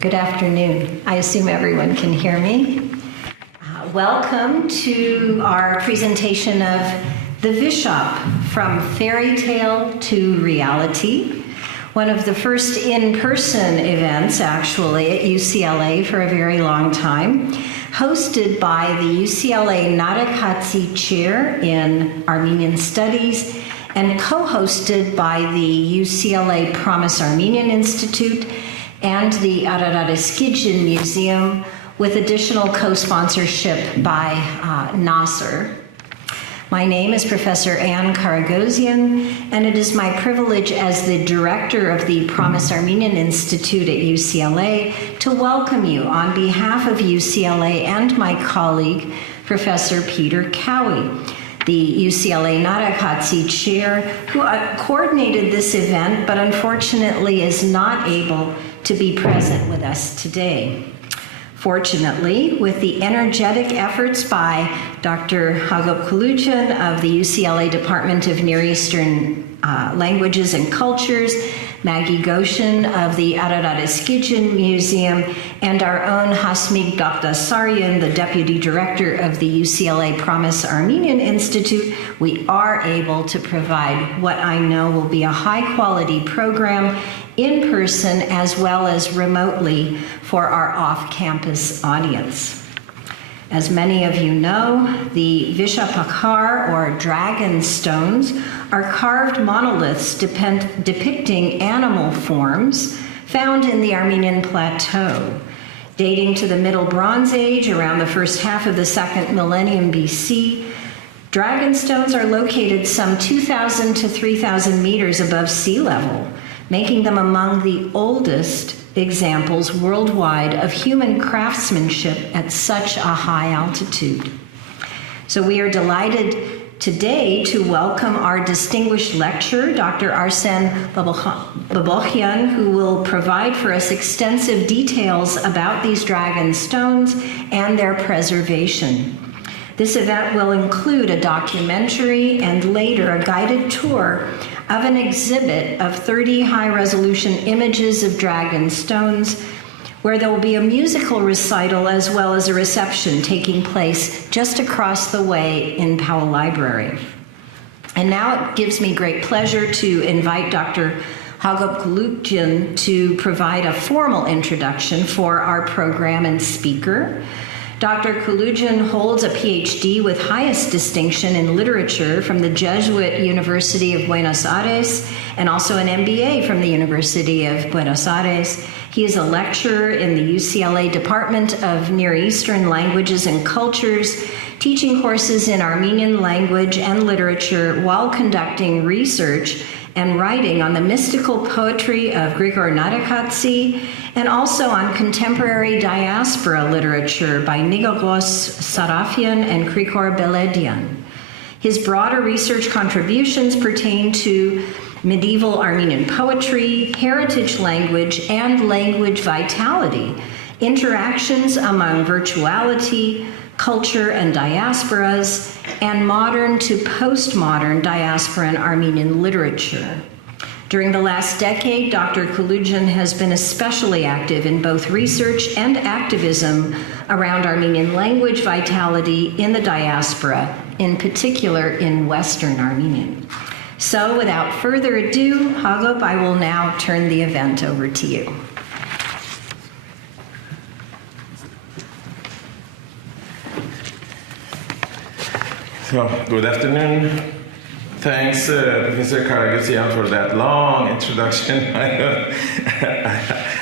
Good afternoon. I assume everyone can hear me. Welcome to our presentation of the Vishap, From Fairy Tale to Reality, one of the first in-person events, actually, at UCLA for a very long time, hosted by the UCLA Narakatsi Chair in Armenian Studies and co-hosted by the UCLA Promise Armenian Institute and the Archaeological Museum, with additional co-sponsorship by Nasser. My name is Professor Anne Karagosian, and it is my privilege as the director of the Promise Armenian Institute at UCLA to welcome you on behalf of UCLA and my colleague, Professor Peter Cowie, the UCLA Narakatsi Chair, who coordinated this event, but unfortunately is not able to be present with us today. Fortunately, with the energetic efforts by Dr. Hagop Kulujan of the UCLA Department of Near Eastern Languages and Cultures, Maggie Goshen of the Archaeological Museum, and our own Hasmik Dagdasaryan, the Deputy Director of the UCLA Promise Armenian Institute, we are able to provide what I know will be a high-quality program in person as well as remotely for our off-campus audience. As many of you know, the Vishapakar, or dragon stones, are carved monoliths depicting animal forms found in the Armenian plateau. Dating to the Middle Bronze Age, around the first half of the second millennium BC, dragon stones are located some 2,000 to 3,000 meters above sea level, making them among the oldest examples worldwide of human craftsmanship at such a high altitude. So we are delighted today to welcome our distinguished lecturer, Dr. Arsen Babokian, who will provide for us extensive details about these dragon stones and their preservation. This event will include a documentary and later a guided tour of an exhibit of 30 high-resolution images of dragon stones, where there will be a musical recital as well as a reception taking place just across the way in Powell Library. And now it gives me great pleasure to invite Dr. Hagop Kulujan to provide a formal introduction for our program and speaker. Dr. Kulujan holds a PhD with highest distinction in literature from the Jesuit University of Buenos Aires and also an MBA from the University of Buenos Aires. He is a lecturer in the UCLA Department of Near Eastern Languages and Cultures, teaching courses in Armenian language and literature while conducting research and writing on the mystical poetry of Grigor Narakatsi, and also on contemporary diaspora literature by Nigoros Sarafian and Krikor Beledian. His broader research contributions pertain to medieval Armenian poetry, heritage language, and language vitality, interactions among virtuality, culture and diasporas, and modern to postmodern diasporan Armenian literature. During the last decade, Dr. Kulujan has been especially active in both research and activism around Armenian language vitality in the diaspora, in particular in Western Armenian. So without further ado, Hagop, I will now turn the event over to you. So, good afternoon. Thanks, Professor Karagosian, for that long introduction.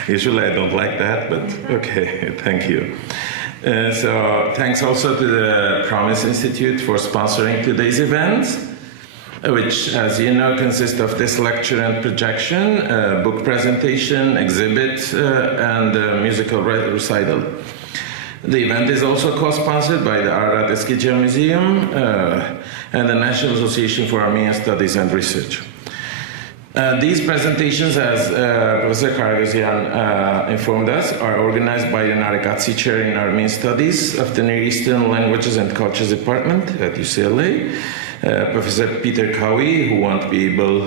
Usually I don't like that, but okay, thank you. So, thanks also to the Promise Institute for sponsoring today's event, which, as you know, consists of this lecture and projection, book presentation, exhibit, and musical recital. The event is also co-sponsored by the Archaeological Museum and the National Association for Armenian Studies and Research. These presentations, as Professor Karagosian informed us, are organized by the Narakatsi Chair in Armenian Studies of the Near Eastern Languages and Cultures Department at UCLA, Professor Peter Cowie, who won't be able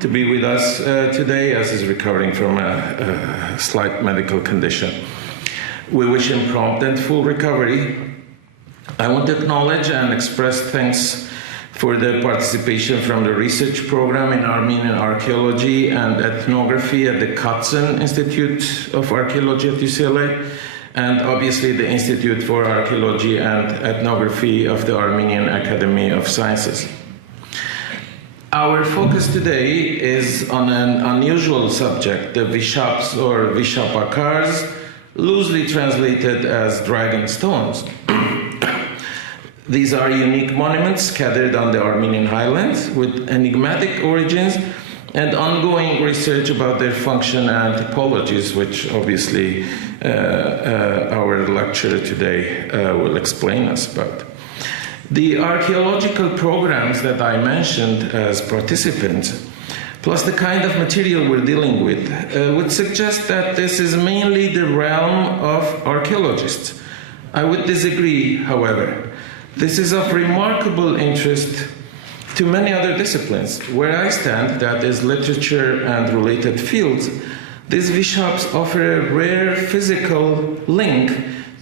to be with us today as he's recovering from a slight medical condition. We wish him prompt and full recovery. I want to acknowledge and express thanks for the participation from the research program in Armenian archaeology and ethnography at the Katzen Institute of Archaeology at UCLA, and obviously the Institute for Archaeology and Ethnography of the Armenian Academy of Sciences. Our focus today is on an unusual subject, the Vishaps or Vishapakars, loosely translated as dragon stones. These are unique monuments scattered on the Armenian highlands with enigmatic origins and ongoing research about their function and typologies, which obviously our lecturer today will explain us about. The archaeological programs that I mentioned as participants, plus the kind of material we're dealing with, would suggest that this is mainly the realm of archaeologists. I would disagree, however. This is of remarkable interest to many other disciplines. Where I stand, that is literature and related fields, these Vishaps offer a rare physical link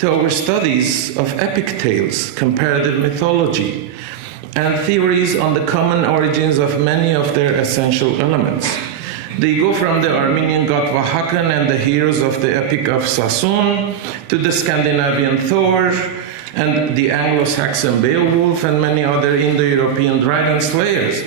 to our studies of epic tales, comparative mythology, and theories on the common origins of many of their essential elements. They go from the Armenian god Vahakan and the heroes of the epic of Sassoon to the Scandinavian Thor and the Anglo-Saxon Beowulf and many other Indo-European dragon slayers,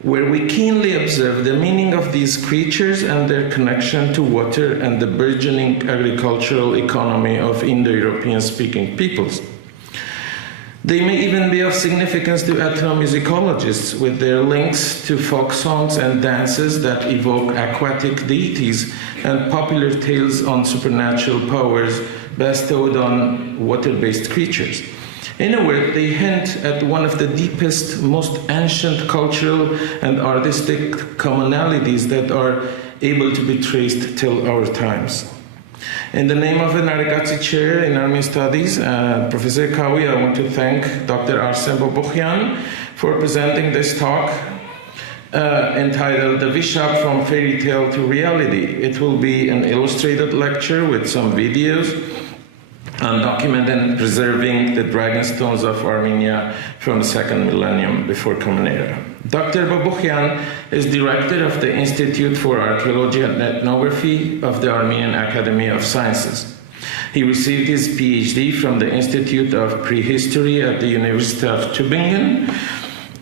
where we keenly observe the meaning of these creatures and their connection to water and the burgeoning agricultural economy of Indo-European speaking peoples. They may even be of significance to ethnomusicologists with their links to folk songs and dances that evoke aquatic deities and popular tales on supernatural powers bestowed on water-based creatures. In a word, they hint at one of the deepest, most ancient cultural and artistic commonalities that are able to be traced till our times. In the name of an Arikazi Chair in Armenian Studies, Professor Cowie, I want to thank Dr. Arsen Bobokhyan for presenting this talk entitled The Vishap from Fairy Tale to Reality. It will be an illustrated lecture with some videos on documenting and preserving the dragon stones of Armenia from the second millennium before Common Era. Dr. Bobokhyan is director of the Institute for Archaeology and Ethnography of the Armenian Academy of Sciences. He received his PhD from the Institute of Prehistory at the University of Tübingen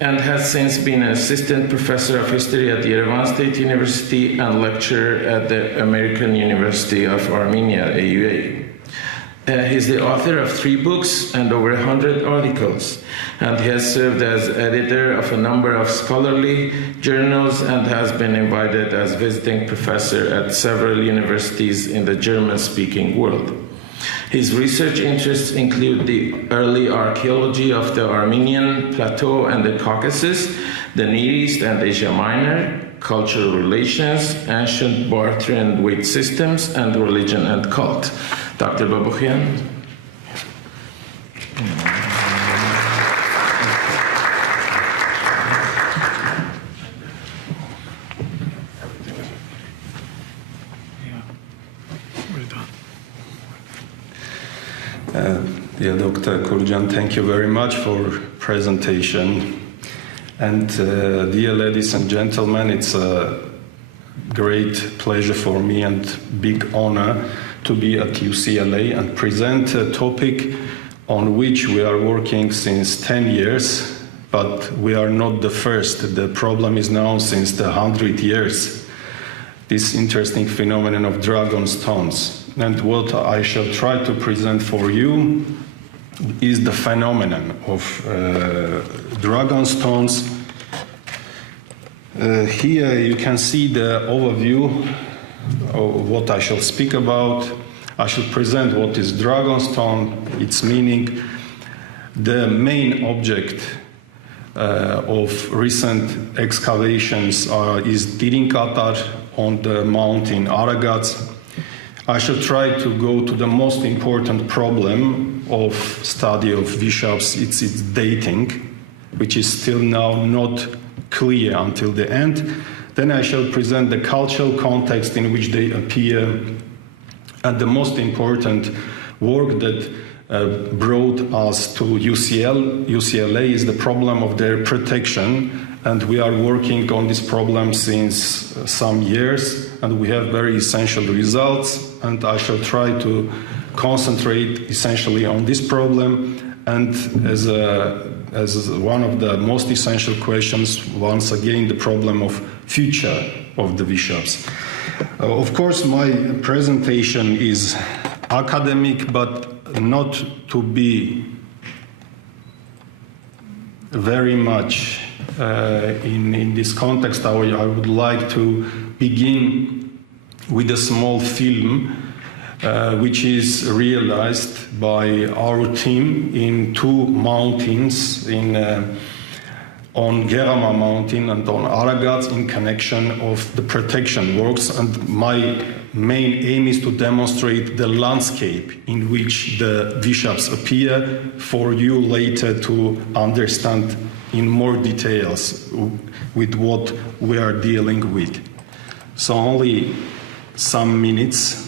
and has since been an assistant professor of history at the Yerevan State University and lecturer at the American University of Armenia, AUA. He's the author of 3 books and over 100 articles, and he has served as editor of a number of scholarly journals and has been invited as visiting professor at several universities in the German-speaking world. His research interests include the early archaeology of the Armenian Plateau and the Caucasus, the Near East and Asia Minor, cultural relations, ancient barter and weight systems, and religion and cult. Dr. Bobokhyan. Dear Dr. Kurjan, thank you very much for presentation. And dear ladies and gentlemen, it's a great pleasure for me and big honor to be at UCLA and present a topic on which we are working since 10 years, but we are not the first. The problem is now since the 100 years, this interesting phenomenon of dragon stones. And what I shall try to present for you is the phenomenon of dragon stones. Here you can see the overview of what I shall speak about. I shall present what is dragonstone, its meaning. The main object of recent excavations is Dirinkatar on the mountain Aragats. I shall try to go to the most important problem of study of Vishaps, it's dating. which is still now not clear until the end. Then I shall present the cultural context in which they appear, and the most important work that brought us to UCLA is the problem of their protection, and we are working on this problem since some years, and we have very essential results, and I shall try to concentrate essentially on this problem, and as one of the most essential questions, once again, the problem of future of the Vishaps. Of course, my presentation is academic, but not to be very much in this context. I would like to begin with a small film which is realized by our team in two mountains, on Gerama mountain and on Aragats, in connection of the protection works. And my main aim is to demonstrate the landscape in which the Vishaps appear for you later to understand in more details with what we are dealing with. So only some minutes.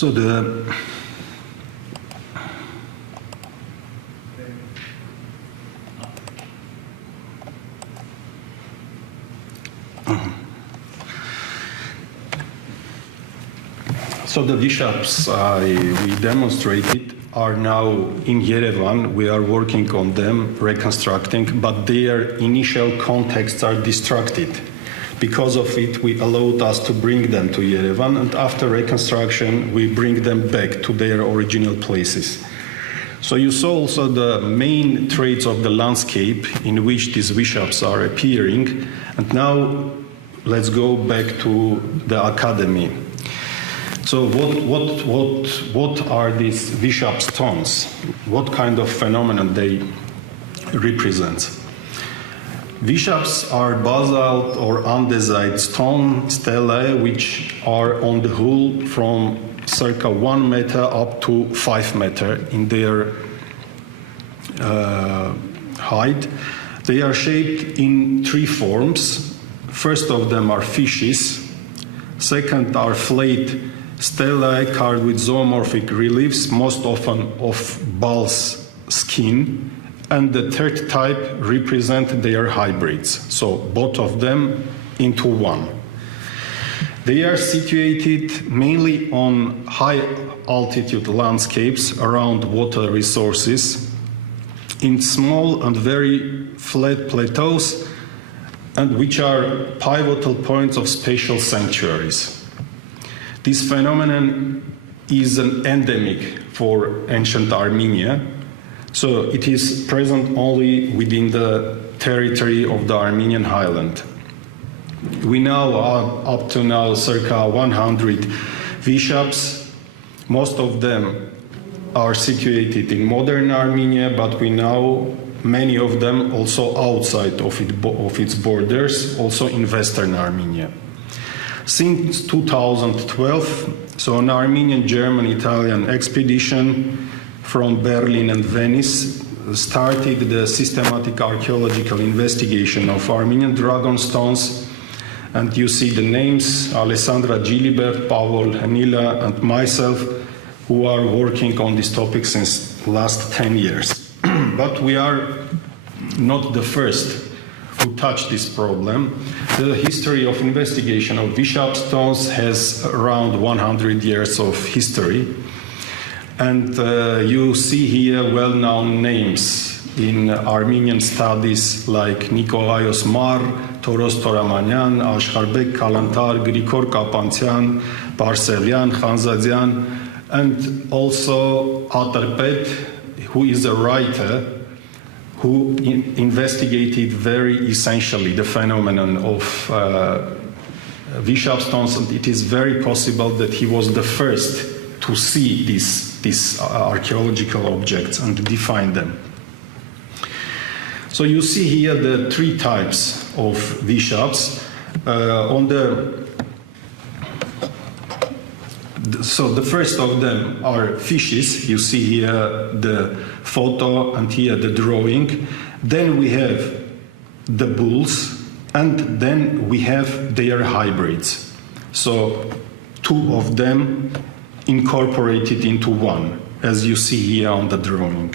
So the So the Vishaps we demonstrated are now in Yerevan. We are working on them, reconstructing, but their initial contexts are destructed. Because of it, we allowed us to bring them to Yerevan, and after reconstruction, we bring them back to their original places. So you saw also the main traits of the landscape in which these Vishaps are appearing, and now let's go back to the academy. So what are these Vishap stones? What kind of phenomenon they represent? Vishaps are basalt or andesite stone stelae which are on the whole from circa 1 meter up to 5 meter in their height. They are shaped in 3 forms. First of them are fishes. Second are flayed stelae carved with zoomorphic reliefs, most often of bull's skin. And the third type represent their hybrids, so both of them into one. They are situated mainly on high altitude landscapes around water resources, in small and very flat plateaus, and which are pivotal points of spatial sanctuaries. This phenomenon is an endemic for ancient Armenia, so it is present only within the territory of the Armenian highland. We now are up to now circa 100 Vishaps. Most of them are situated in modern Armenia, but we know many of them also outside of its borders, also in Western Armenia. Since 2012, so an Armenian, German, Italian expedition from Berlin and Venice started the systematic archaeological investigation of Armenian dragon stones. And you see the names, Alessandra Gilibert, Pavel Hanila, and myself, who are working on this topic since the last 10 years. But we are not the first who touched this problem. The history of investigation of Vishap stones has around 100 years of history. And you see here well-known names in Armenian studies like Nikolaios Mar, Toros Toramanyan, Ashkharbek Kalantar, Grigor Kapantian, Barselian, Khanzadian, and also Atarpet, who is a writer who investigated very essentially the phenomenon of Vishap stones, and it is very possible that he was the first to see these archaeological objects and define them. So you see here the 3 types of Vishaps. So the first of them are fishes. You see here the photo and here the drawing. Then we have the bulls, and then we have their hybrids. So 2 of them incorporated into one, as you see here on the drawing.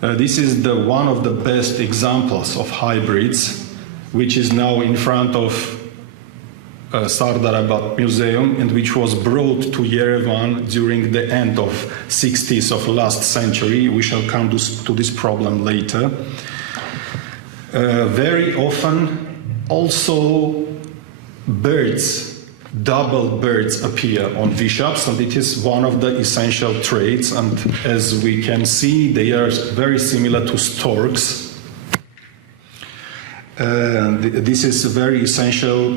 This is one of the best examples of hybrids, which is now in front of Sardarabad Museum, and which was brought to Yerevan during the end of 60s of last century. We shall come to this problem later. Very often also birds, double birds appear on Vishaps, and it is one of the essential traits, and as we can see, they are very similar to storks. This is a very essential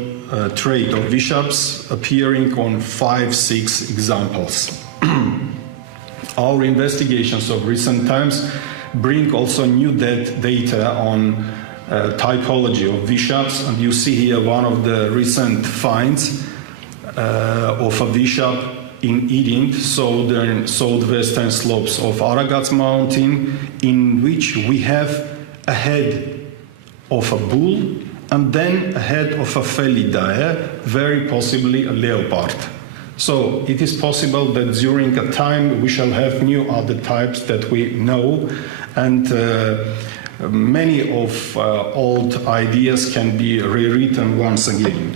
trait of Vishaps, appearing on 5-6 examples. Our investigations of recent times bring also new data on typology of Vishaps, and you see here one of the recent finds of a Vishap in Idind, southwestern slopes of Aragats mountain, in which we have a head of a bull and then a head of a felidae, very possibly a leopard. So it is possible that during a time we shall have new other types that we know, and many of old ideas can be rewritten once again.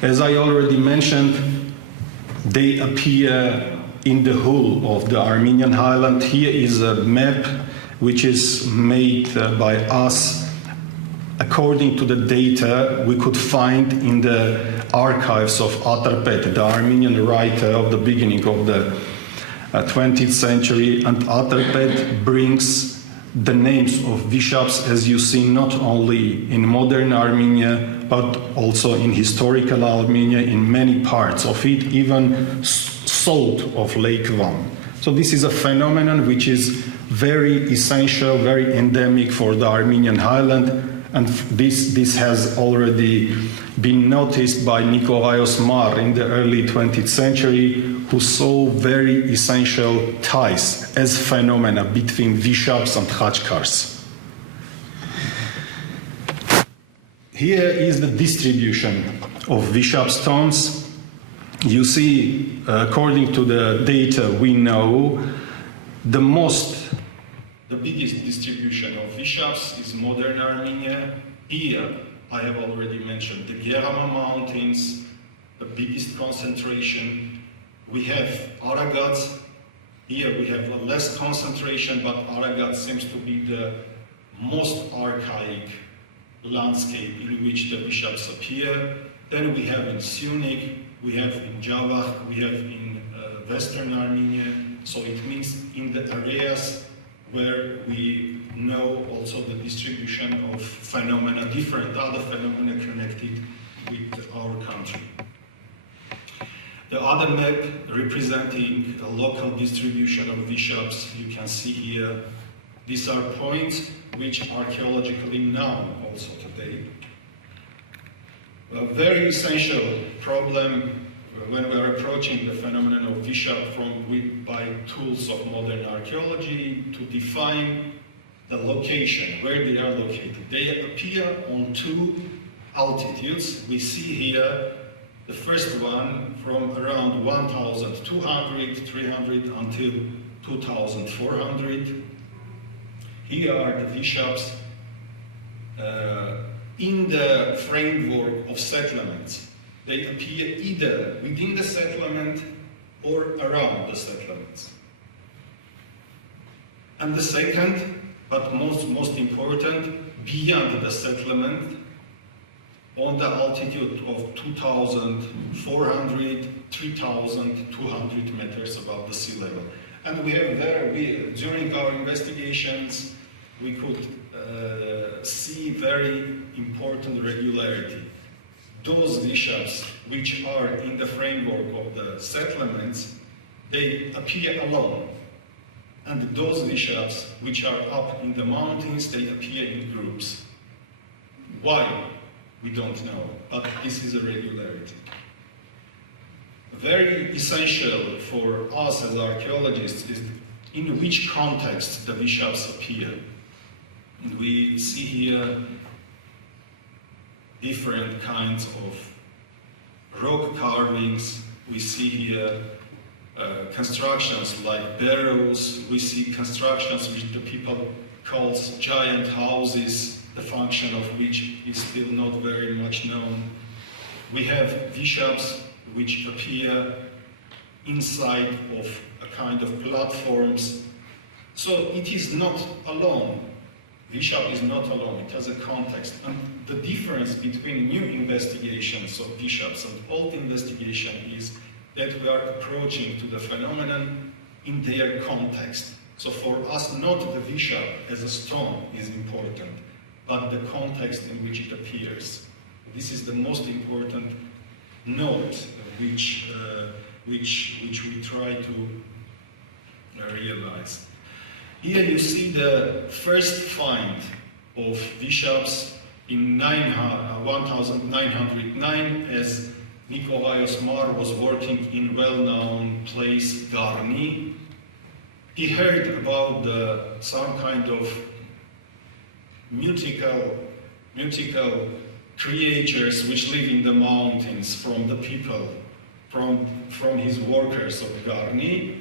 As I already mentioned, they appear in the whole of the Armenian highland. Here is a map which is made by us according to the data we could find in the archives of Atarpet, the Armenian writer of the beginning of the 20th century. And Atarpet brings the names of Vishaps, as you see, not only in modern Armenia, but also in historical Armenia, in many parts of it, even south of Lake Van. So this is a phenomenon which is very essential, very endemic for the Armenian highland, and this has already been noticed by Nikolaos Mar in the early 20th century, who saw very essential ties as phenomena between Vishaps and Khachkars. Here is the distribution of Vishap stones. You see, according to the data we know, the biggest distribution of Vishaps is modern Armenia. Here, I have already mentioned the Gerama Mountains, the biggest concentration. We have Aragats. Here we have a less concentration, but Aragat seems to be the most archaic landscape in which the Vishaps appear. Then we have in Syunik, we have in Javakh, we have in Western Armenia. So it means in the areas where we know also the distribution of phenomena, different other phenomena connected with our country. The other map representing a local distribution of Vishaps, you can see here, these are points which are archaeologically known also today. A very essential problem when we are approaching the phenomenon of Vishap by tools of modern archaeology to define the location, where they are located. They appear on two altitudes. We see here the first one from around 1,200, 300 until 2,400. Here are the Vishaps in the framework of settlements. They appear either within the settlement or around the settlements. And the second, but most important, beyond the settlement, on the altitude of 2,400, 3,200 meters above the sea level. And we have there, during our investigations, we could see very important regularity. Those Vishaps which are in the framework of the settlements, they appear alone. And those Vishaps which are up in the mountains, they appear in groups. Why? We don't know, but this is a regularity. Very essential for us as archaeologists is in which context the Vishaps appear. And we see here different kinds of rock carvings. We see here constructions like barrows. We see constructions which the people call giant houses, the function of which is still not very much known. We have Vishaps which appear inside of a kind of platforms. So it is not alone. Vishap is not alone, it has a context. And the difference between new investigations of Vishaps and old investigation is that we are approaching to the phenomenon in their context. So for us, not the Vishap as a stone is important, but the context in which it appears. This is the most important note which we try to realize. Here you see the first find of Vishaps in 1909 as Nikolaos Mar was working in well-known place Garni. He heard about some kind of mythical creatures which live in the mountains from the people from his workers of Garni,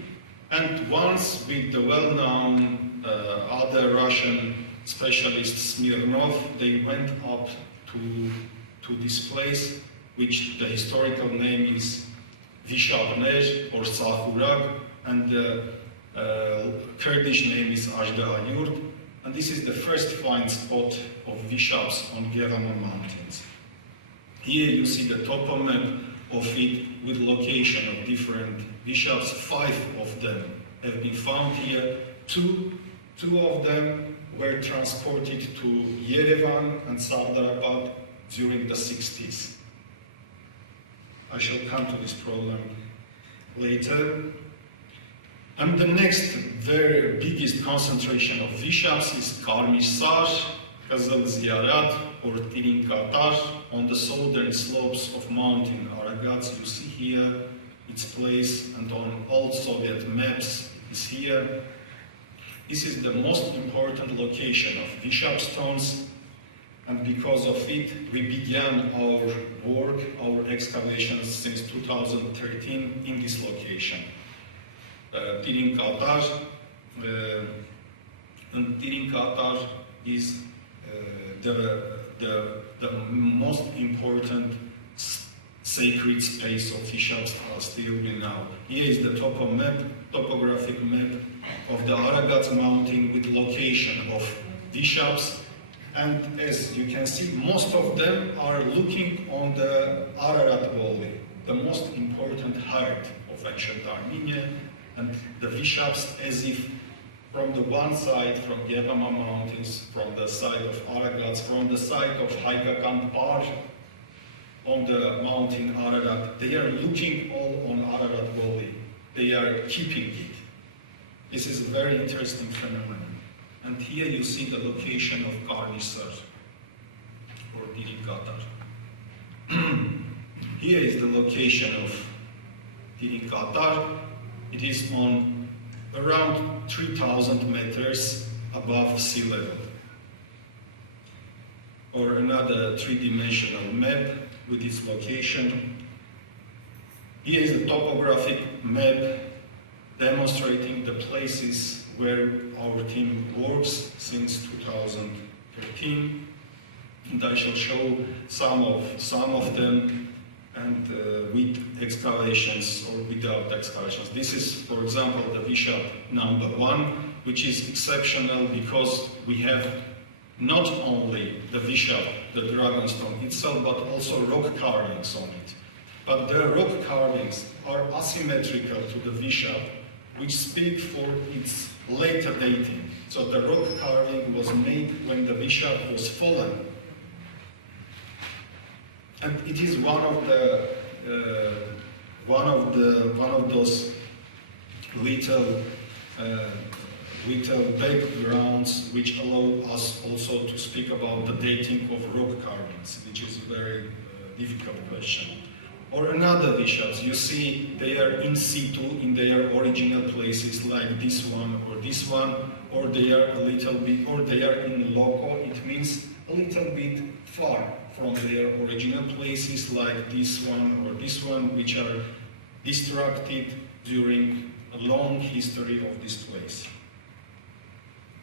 and once with the well-known other Russian specialist Smirnov, they went up to this place, which the historical name is Vishap or Sahurag, and the Kurdish name is Ajdaha Yurt, and this is the first find spot of Vishaps on Gerama Mountains. Here you see the topo map of it with location of different Vishaps. 5 of them have been found here. Two of them were transported to Yerevan and Sardarabad during the 60s. I shall come to this problem later. And the next very biggest concentration of Vishaps is Karmishsar, Kazal Ziyarat, or Tirin Katar on the southern slopes of Mountain Aragats. You see here its place, and on old Soviet maps it is here. This is the most important location of Vishap stones, and because of it we began our work, our excavations since 2013 in this location. Tirin Katar, and Tirin Katar is the most important sacred space of Vishaps still now. Here is the topographic map of the Aragats mountain with location of Vishaps, and as you can see, most of them are looking on the Ararat Valley, the most important heart of ancient Armenia, and the Vishaps as if from the one side, from Gerama mountains, from the side of Aragats, from the side of Haikakan Par, on the mountain Ararat, they are looking all on Ararat Valley. They are keeping it. This is a very interesting phenomenon. And here you see the location of Karmishsar, or Tirin Katar. Here is the location of Tirin Katar. It is on around 3,000 meters above sea level. Or another three-dimensional map with its location. Here is a topographic map demonstrating the places where our team works since 2013, and I shall show some of them, and with excavations or without excavations. This is, for example, the Vishap number 1, which is exceptional because we have not only the Vishap, the dragonstone itself, but also rock carvings on it. But the rock carvings are asymmetrical to the Vishap, which speak for its later dating. So the rock carving was made when the Vishap was fallen. And it is one of those little backgrounds which allow us also to speak about the dating of rock carvings, which is a very difficult question. Or another Vishaps, you see they are in situ in their original places, like this one, or they are a little bit, or they are in loco. It means a little bit far from their original places, like this one, which are destructed during a long history of this place.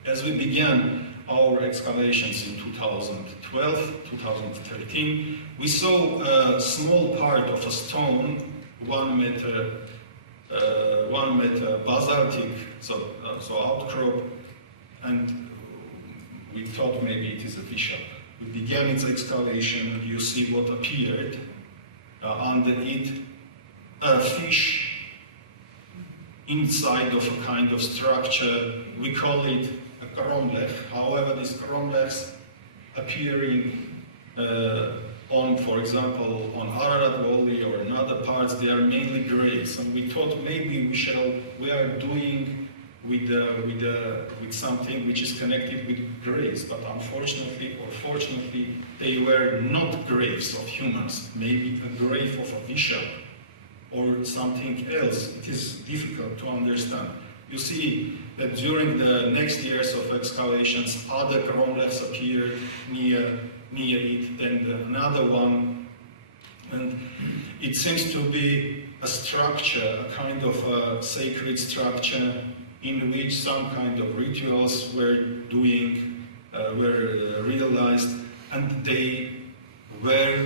As we began our excavations in 2012, 2013, we saw a small part of a stone, 1 meter basaltic, so outcrop, and we thought maybe it is a Vishap. We began its excavation. You see what appeared under it, a fish inside of a kind of structure. We call it a kromlech. However, these kromlechs appearing on, for example, on Ararat Valley or in other parts, they are mainly graves. And we thought maybe we are doing with something which is connected with graves, but unfortunately or fortunately, they were not graves of humans. Maybe a grave of a Vishap or something else. It is difficult to understand. You see that during the next years of excavations, other cromlechs appeared near it, then another one, and it seems to be a structure, a kind of a sacred structure in which some kind of rituals were realized, and they were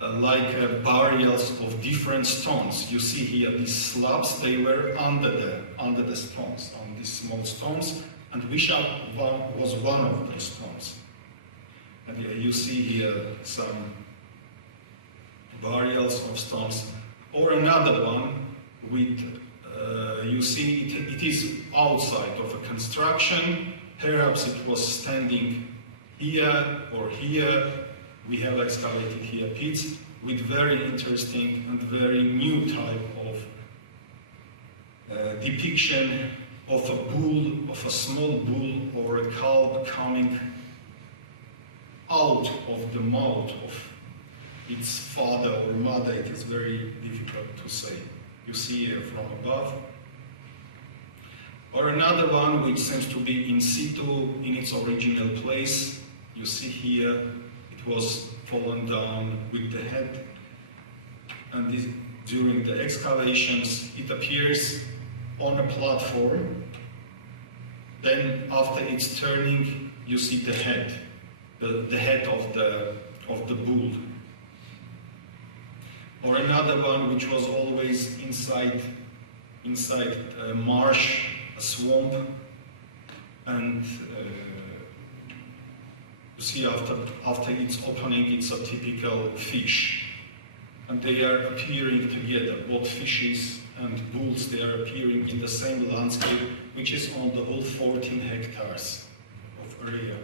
like burials of different stones. You see here these slabs, they were under the stones, on these small stones, and Vishap was one of those stones. And you see here some burials of stones, or another one with, you see it is outside of a construction. Perhaps it was standing here or here. We have excavated here pits with very interesting and very new type of depiction of a bull, of a small bull or a calf coming out of the mouth of its father or mother. It is very difficult to say. You see here from above. Or another one which seems to be in situ, in its original place. You see here, it was fallen down with the head. And this, during the excavations, it appears on a platform. Then after its turning, you see the head, the head of the bull. Or another one which was always inside a marsh, a swamp, and you see after its opening, it's a typical fish, and they are appearing together. Both fishes and bulls, they are appearing in the same landscape, which is on the whole 14 hectares of area.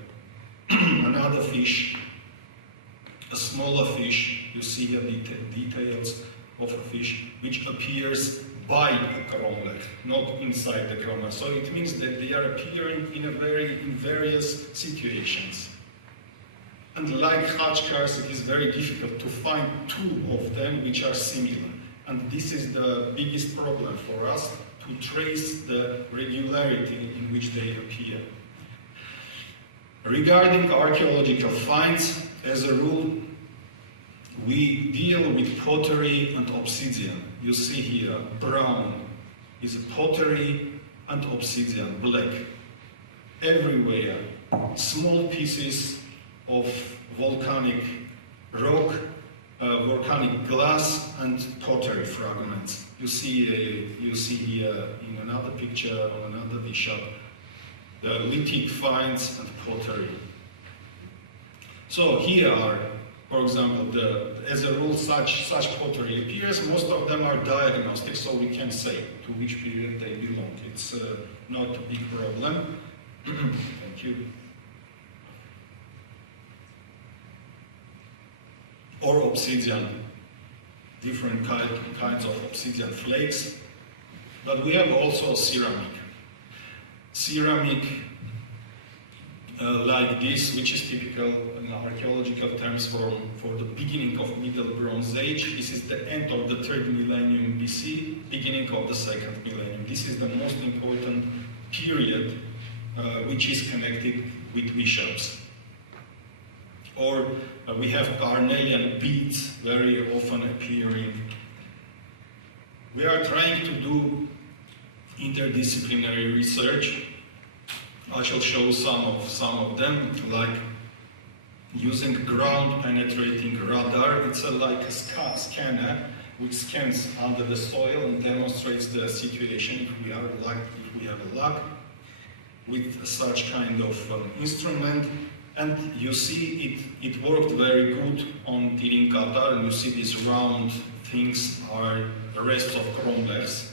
Another fish, a smaller fish, you see here the details of a fish, which appears by a cromlech, not inside the cromlech. So it means that they are appearing in various situations. And like Khachkars, it is very difficult to find two of them which are similar. And this is the biggest problem for us, to trace the regularity in which they appear. Regarding archaeological finds, as a rule, we deal with pottery and obsidian. You see here, brown is pottery and obsidian, black. Everywhere, small pieces of volcanic rock, volcanic glass, and pottery fragments. You see here in another picture on another Vishap, the lithic finds and pottery. So here are, for example, as a rule, such pottery appears. Most of them are diagnostic, so we can say to which period they belong. It's not a big problem. Thank you. Or obsidian, different kinds of obsidian flakes. But we have also ceramic. Ceramic like this, which is typical in archaeological terms for the beginning of Middle Bronze Age. This is the end of the 3rd millennium BC, beginning of the 2nd millennium. This is the most important period which is connected with Vishaps. Or we have carnelian beads very often appearing. We are trying to do interdisciplinary research. I shall show some of them, like using ground-penetrating radar. It's like a scanner which scans under the soil and demonstrates the situation if we have luck with such kind of instrument. And you see it worked very good on Tirinkatar, and you see these round things are the rest of cromlechs.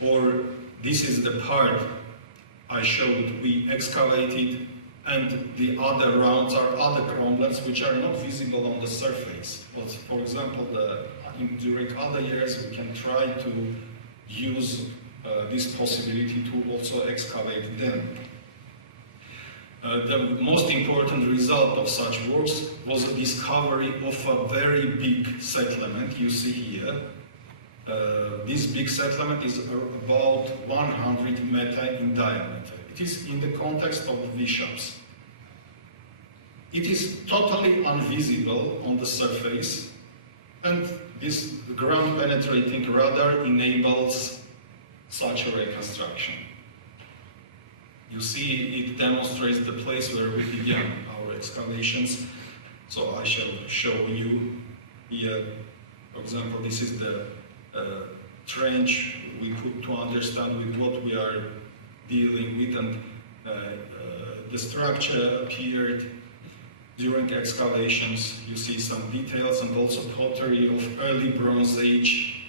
Or this is the part I showed we excavated, and the other rounds are other cromlechs which are not visible on the surface. But for example, during other years we can try to use this possibility to also excavate them. The most important result of such works was the discovery of a very big settlement. You see here, this big settlement is about 100 meters in diameter. It is in the context of Vishaps. It is totally invisible on the surface, And this ground-penetrating radar enables such a reconstruction. You see, it demonstrates the place where we began our excavations. So I shall show you here, for example, this is the trench we put to understand with what we are dealing with, and the structure appeared during excavations. You see some details and also pottery of early Bronze Age.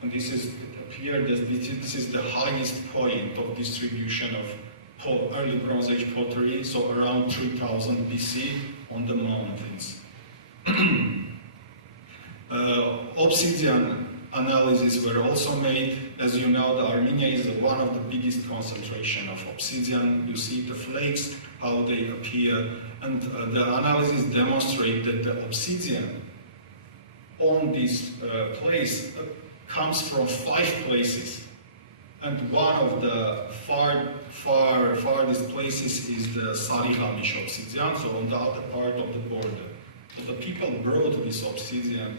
And this is, it appeared that this is the highest point of distribution of early Bronze Age pottery, so around 3000 BC on the mountains. Obsidian analyses were also made. As you know, the Armenia is one of the biggest concentration of obsidian. You see the flakes, how they appear, and the analysis demonstrate that the obsidian on this place comes from 5 places. And one of the farthest places is the Sarihamish obsidian, so on the other part of the border. So the people brought this obsidian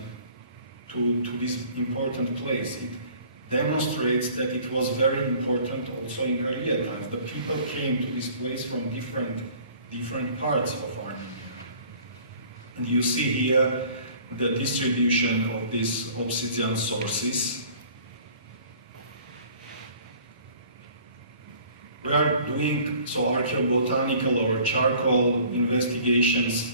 to this important place. It demonstrates that it was very important also in earlier times. The people came to this place from different parts of Armenia. And you see here the distribution of these obsidian sources. We are doing archaeobotanical or charcoal investigations,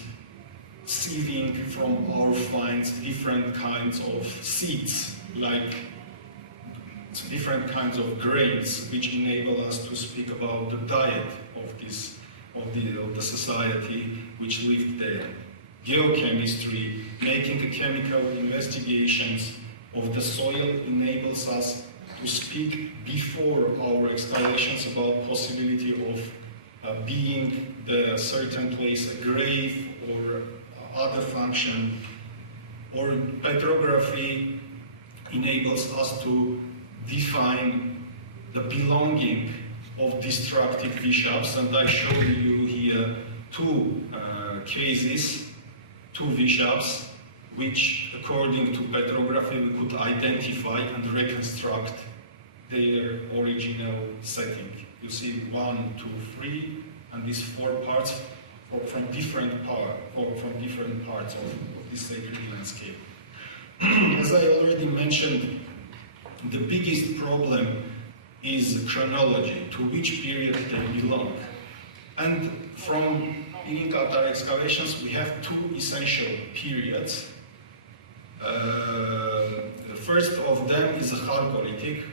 sieving from our finds different kinds of seeds, like different kinds of grains, which enable us to speak about the diet of the society which lived there. Geochemistry, making the chemical investigations of the soil enables us to speak before our excavations about possibility of being the certain place a grave or other function. Or petrography enables us to define the belonging of destructive Vishaps, and I show you here 2 cases, 2 Vishaps, which according to petrography we could identify and reconstruct their original setting. You see 1, 2, 3, and these 4 parts from different parts of this sacred landscape. As I already mentioned, the biggest problem is chronology, to which period they belong. And from looking at our excavations, we have 2 essential periods. The first of them is the Chalcolithic,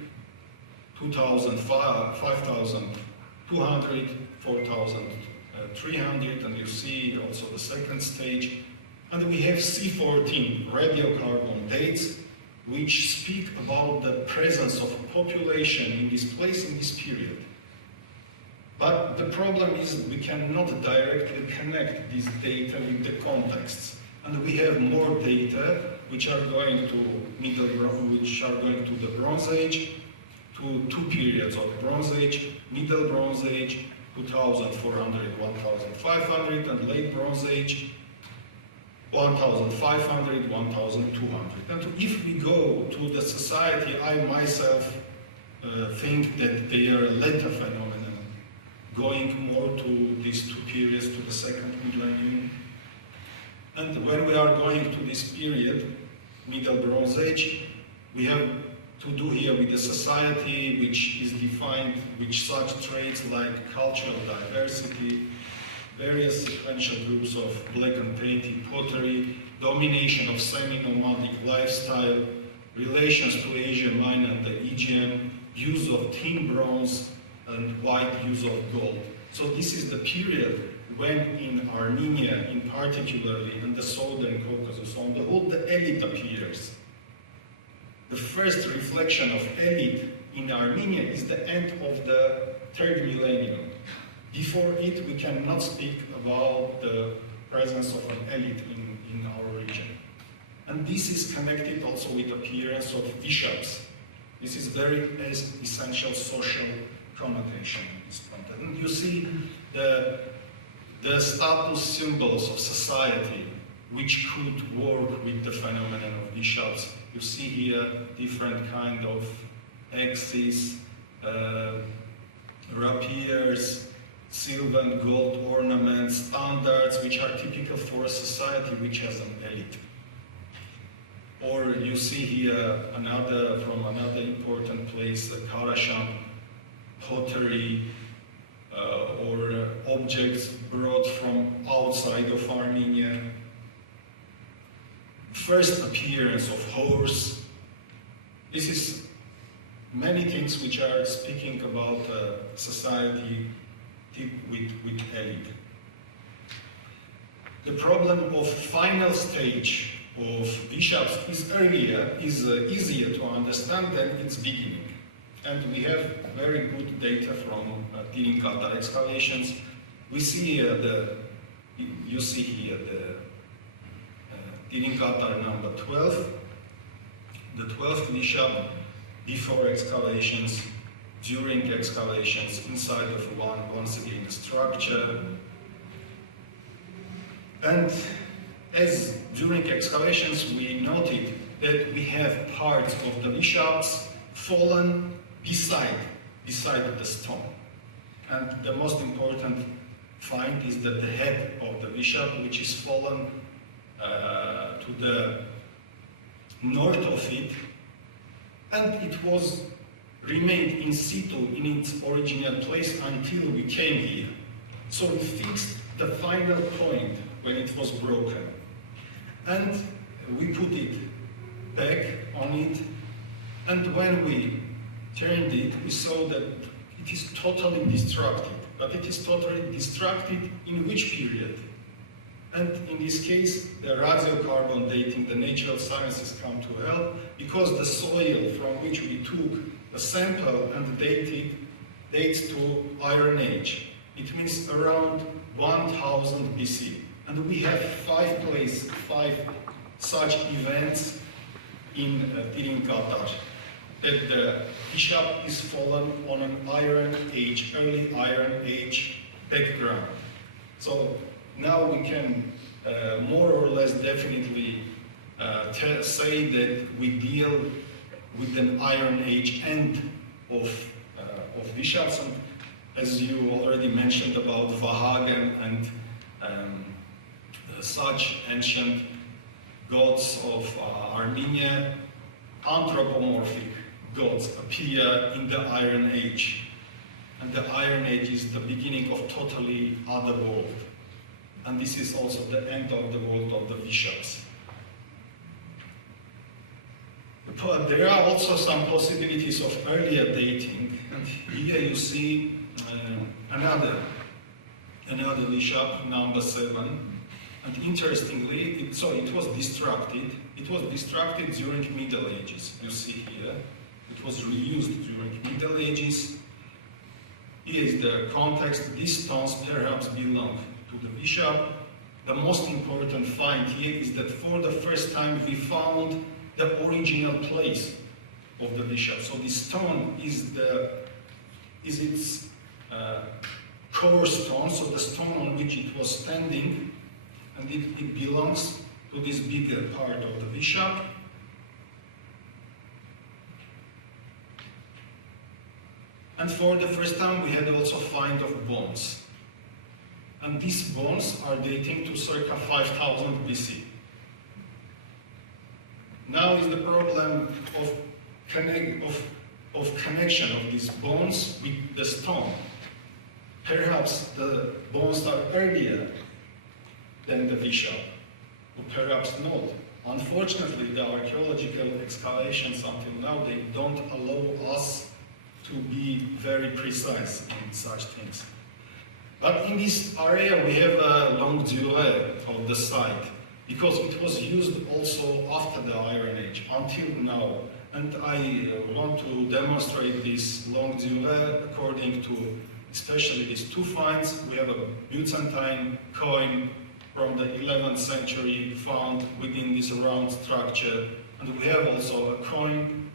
5200, 4300, and you see also the second stage. And we have C14 radiocarbon dates, which speak about the presence of a population in this place in this period. But the problem is we cannot directly connect this data with the contexts. And we have more data which are going to the Bronze Age, to 2 periods of Bronze Age, Middle Bronze Age, 2400, 1500, and Late Bronze Age, 1500, 1200. And if we go to the society, I myself think that they are a later phenomenon, going more to these 2 periods, to the second millennium. And when we are going to this period, Middle Bronze Age, we have to do here with a society which is defined with such traits like cultural diversity, various sequential groups of black and painted pottery, domination of semi-nomadic lifestyle, relations to Asia Minor and the Aegean, use of thin bronze, and wide use of gold. So this is the period when in Armenia, in particularly, and the southern Caucasus, on the whole, the elite appears. The first reflection of elite in Armenia is the end of the 3rd millennium. Before it, we cannot speak about the presence of an elite in our region. And this is connected also with the appearance of Vishaps. This is very essential social connotation in this context. And you see the status symbols of society which could work with the phenomenon of bishops. You see here different kind of axes, rapiers, silver and gold ornaments, standards which are typical for a society which has an elite. Or you see here from another important place, the Karashan pottery, or objects brought from outside of Armenia. First appearance of horse. This is many things which are speaking about society with elite. The problem of final stage of bishops is easier to understand than its beginning. And we have very good data from Tirin-Katar excavations. You see here the Tirin-Katar number 12, the 12th bishop before excavations, during excavations, inside of once again the structure. And as during excavations we noted that we have parts of the bishops fallen beside the stone. And the most important find is that the head of the bishop, which is fallen to the north of it, and it was remained in situ in its original place until we came here. So we fixed the final point when it was broken. And we put it back on it, and when we turned it, we saw that it is totally destructed. But it is totally destructed in which period? And in this case, the radiocarbon dating, the natural sciences come to help, because the soil from which we took a sample and dates to Iron Age. It means around 1000 BC. And we have five such events in Tirin-Katar. That the bishop is fallen on an Iron Age, early Iron Age background. So now we can more or less definitely say that we deal with an Iron Age end of bishops. And as you already mentioned about Vahagan and such ancient gods of Armenia, anthropomorphic gods appear in the Iron Age. And the Iron Age is the beginning of totally other world. And this is also the end of the world of the bishops. But there are also some possibilities of earlier dating. And here you see another bishop, number 7. And interestingly, it was destructed. It was destructed during Middle Ages. You see here, it was reused during Middle Ages. Here is the context. These stones perhaps belong to the bishop. The most important find here is that for the first time we found the original place of the bishop. So this stone is its core stone, so the stone on which it was standing, and it belongs to this bigger part of the bishop. And for the first time we had also find of bones. And these bones are dating to circa 5000 BC. Now is the problem of connection of these bones with the stone. Perhaps the bones are earlier than the bishop, or perhaps not. Unfortunately, the archaeological excavations until now, they don't allow us to be very precise in such things. But in this area we have a longue durée of the site, because it was used also after the Iron Age, until now. And I want to demonstrate this longue durée according to especially these two finds. We have a Byzantine coin from the 11th century found within this round structure, and we have also a coin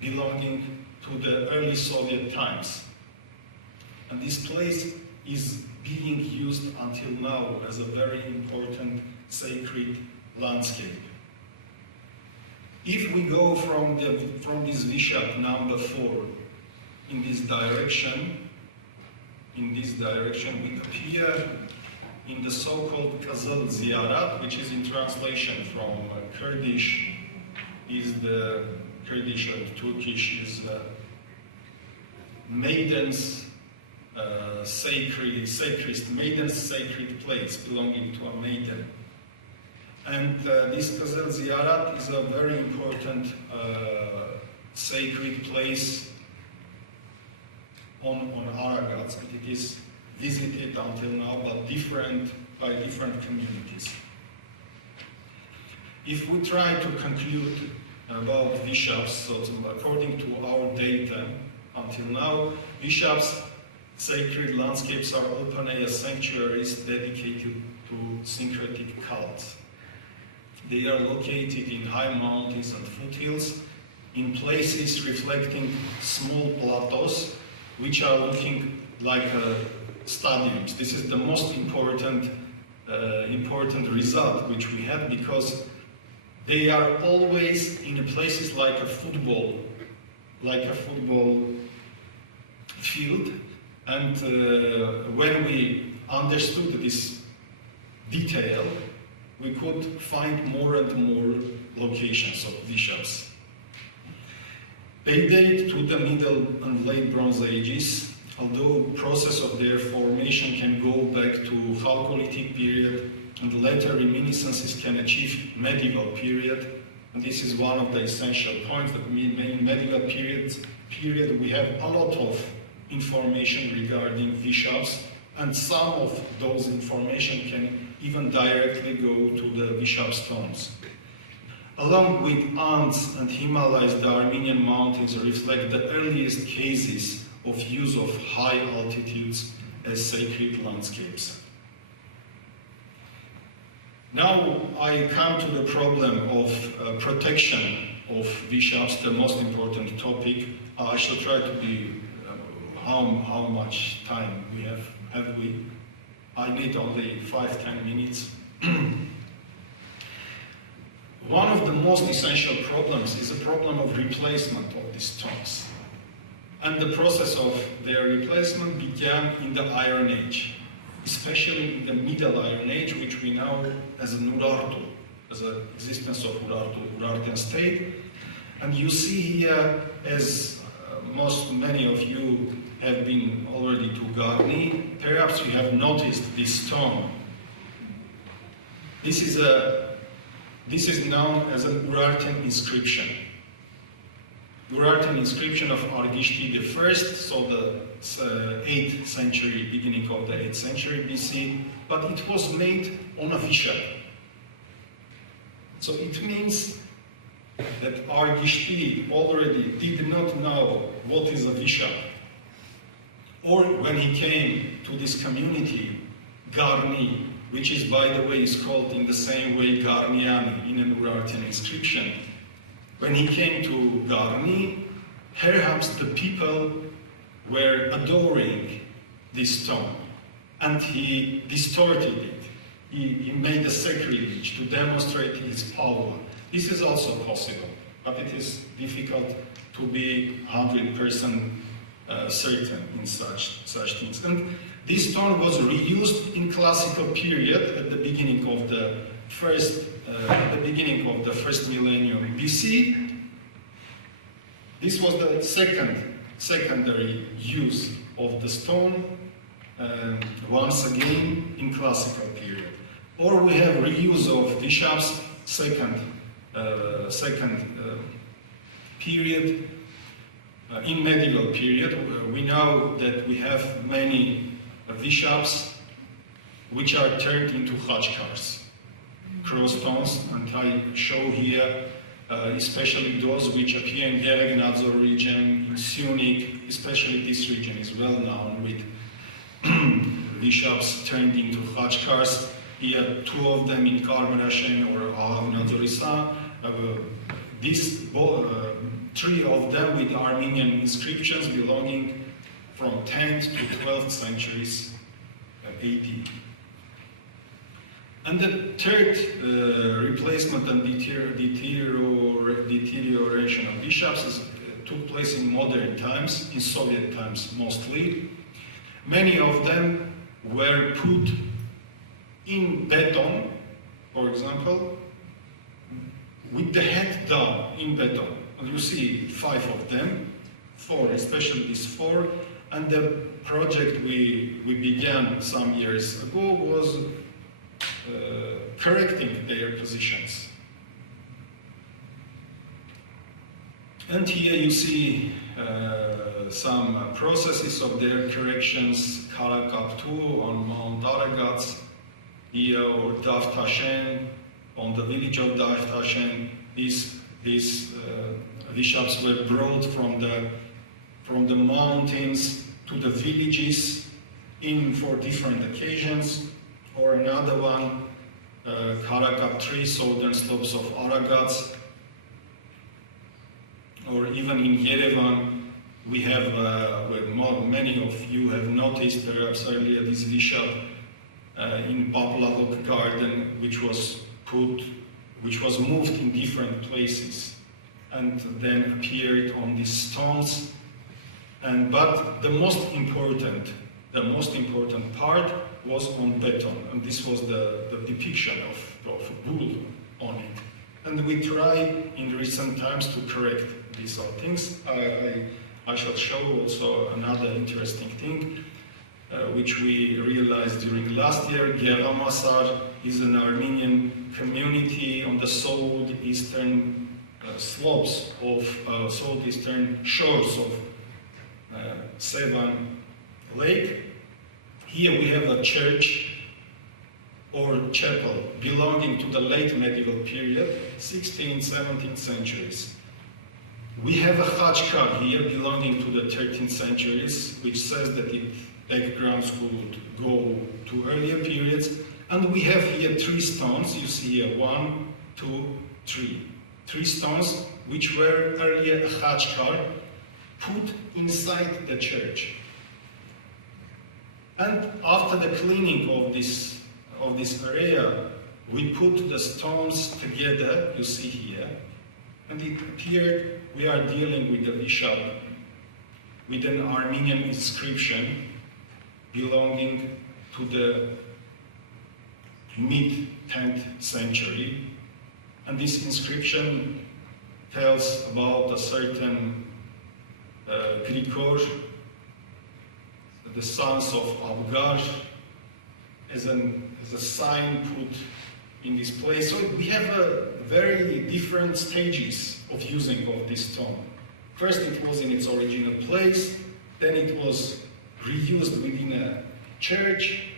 belonging to the early Soviet times. And this place is being used until now as a very important sacred landscape. If we go from this Vishap number 4 in this direction, we appear in the so-called Kazal Ziyarat, which is in translation from Kurdish, is the Kurdish and Turkish is maiden's sacred place belonging to a maiden. And this Kazal Ziyarat is a very important sacred place on Aragats, and it is visited until now by different communities. If we try to conclude about Vishaps, so according to our data until now, Vishaps sacred landscapes are open-air sanctuaries dedicated to syncretic cults. They are located in high mountains and foothills, in places reflecting small plateaus, which are looking like stadiums. This is the most important result which we had, because they are always in places like a football field. And when we understood this detail, we could find more and more locations of Vishaps. They date to the Middle and Late Bronze Ages, although the process of their formation can go back to Chalcolithic period, and later reminiscences can achieve medieval period. And this is one of the essential points, that in medieval period we have a lot of information regarding Vishaps, and some of those information can even directly go to the Vishap stones. Along with Ants and Himalayas, the Armenian mountains reflect the earliest cases of use of high altitudes as sacred landscapes. Now I come to the problem of protection of Vishaps, the most important topic. I shall try to be, how much time we have we? I need only 5-10 minutes. One of the most essential problems is a problem of replacement of these stones. And the process of their replacement began in the Iron Age, especially in the Middle Iron Age, which we know as an Urartu, as the existence of Urartian state. And you see here, as many of you have been already to Garni, perhaps you have noticed this stone. This is known as an Urartian inscription. Urartian inscription of Argishti I, so the 8th century, beginning of the 8th century BC, but it was made on a Vishap. So it means that Argishti already did not know what is a Vishap. Or when he came to this community, Garni, which is, by the way, is called in the same way Garniani in an Urartian inscription. When he came to Garni, perhaps the people were adoring this stone, and he distorted it. He made a sacrilege to demonstrate his power. This is also possible, but it is difficult to be 100% certain in such things. And this stone was reused in classical period at the beginning of the first millennium BC. This was the secondary use of the stone, once again in classical period. Or we have reuse of Vishaps second period. In medieval period, we know that we have many Vishaps which are turned into khachkars, cross stones, and I show here especially those which appear in Yeregnadzor region, in Syunik, especially this region is well known with Vishaps turned into khachkars. Here, 2 of them in Karmarashen or Alavnadzorisa. These 3 of them with Armenian inscriptions belonging from 10th to 12th centuries AD. And the third replacement and deterioration of bishops took place in modern times, in Soviet times mostly. Many of them were put in beton, for example, with the head down in beton. And you see 5 of them, 4, especially these 4. And the project we began some years ago was correcting their positions. And here you see some processes of their corrections, Karakap 2 on Mount Aragats, here or Davtashen on the village of Davtashen. These Vishaps were brought from the mountains to the villages for different occasions. Or another one, Karakap 3, southern slopes of Aragats. Or even in Yerevan, we have, many of you have noticed perhaps earlier, this Vishap in Paplavok garden, which was moved in different places and then appeared on these stones. But the most important part was on beton, and this was the depiction of a bull on it. And we try in recent times to correct these things. I shall show also another interesting thing, which we realized during last year. Geramasar is an Armenian community on the southeastern slopes of southeastern shores of Sevan Lake. Here we have a church or chapel belonging to the late medieval period, 16th, 17th centuries. We have a Khachkar here belonging to the 13th centuries, which says that its backgrounds could go to earlier periods. And we have here 3 stones. You see here 1, 2, 3. 3 stones which were earlier Khachkar put inside the church. And after the cleaning of this area, we put the stones together, you see here, and it appeared we are dealing with the Vishap with an Armenian inscription belonging to the mid-10th century. And this inscription tells about a certain Grigor, the sons of Abgar, as a sign put in this place. So we have very different stages of using of this stone. First it was in its original place, then it was reused within a church,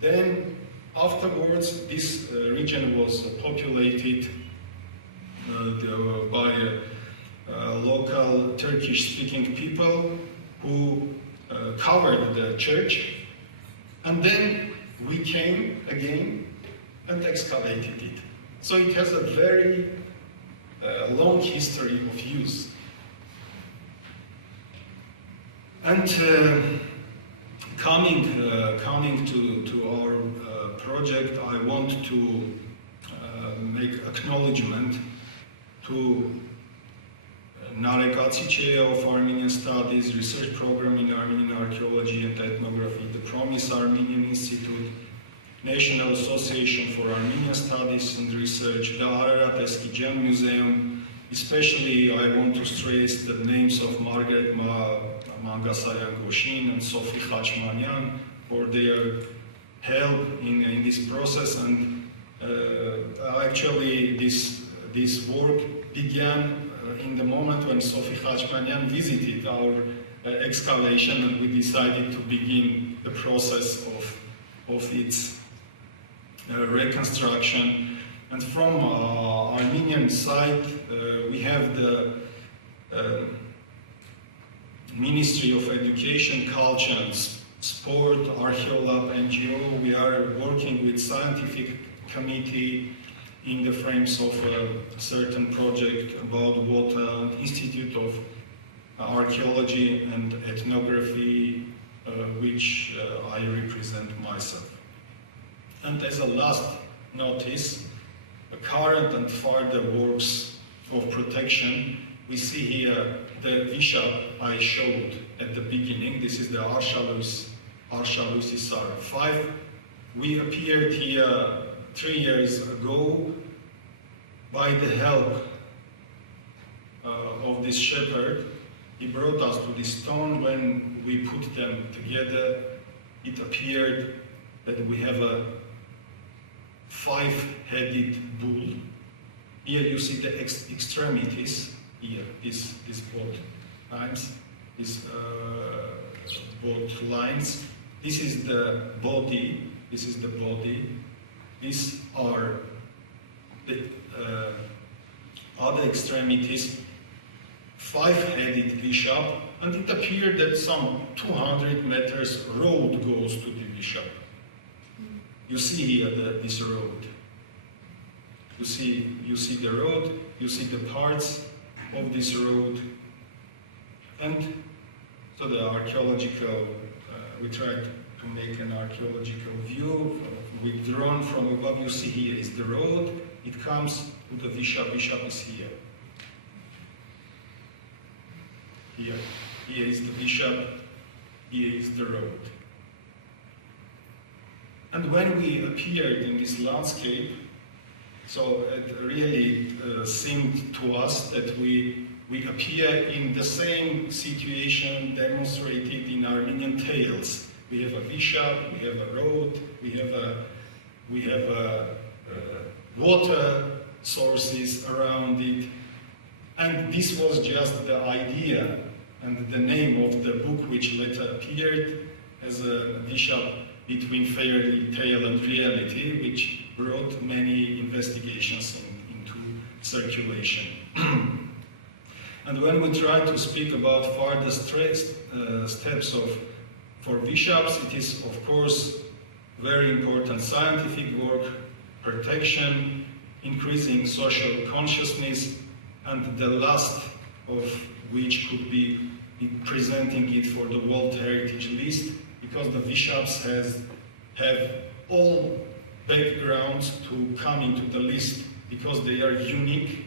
then afterwards this region was populated by local Turkish-speaking people who covered the church, and then we came again and excavated it. So it has a very long history of use. And coming to our project, I want to make acknowledgement to Narek Atsice of Armenian Studies, Research Program in Armenian Archaeology and Ethnography, the Promise Armenian Institute, National Association for Armenian Studies and Research, the Ararat Eskijan Museum. Especially I want to stress the names of Margaret Mangasaryan-Goshin and Sophie Khachmanyan for their help in this process. And actually this work began in the moment when Sophie Khachmanyan visited our excavation, and we decided to begin the process of its reconstruction. And from Armenian side, we have the Ministry of Education, Culture and Sport, Archeolab NGO. We are working with scientific committee in the frames of a certain project about what Institute of Archaeology and Ethnography, which I represent myself. And as a last notice, the current and further works of protection, we see here the Vishap I showed at the beginning. This is the Archaeological 5. We appeared here 3 years ago by the help of this shepherd. He brought us to this stone. When we put them together, it appeared that we have a 5-headed bull. Here you see the extremities. Here, these both lines, these both lines. This is the body. This is the body. These are the other extremities. 5-headed Vishap, and it appeared that some 200 meters road goes to the Vishap. You see here this road. You see the road. You see the parts of this road, and so the archaeological. We tried to make an archaeological view with drone from above. You see here is the road. It comes to the Vishap. Vishap is here. Here is the Vishap. Here is the road. And when we appeared in this landscape, so it really seemed to us that we appear in the same situation demonstrated in Armenian tales. We have a Vishap, we have a road, we have water sources around it, and this was just the idea and the name of the book which later appeared as a Vishap between fairy tale and reality, which brought many investigations into circulation. And when we try to speak about further steps for Vishaps, it is of course very important scientific work, protection, increasing social consciousness, and the last of which could be presenting it for the World Heritage List, because the Vishaps have all backgrounds to come into the list because they are unique,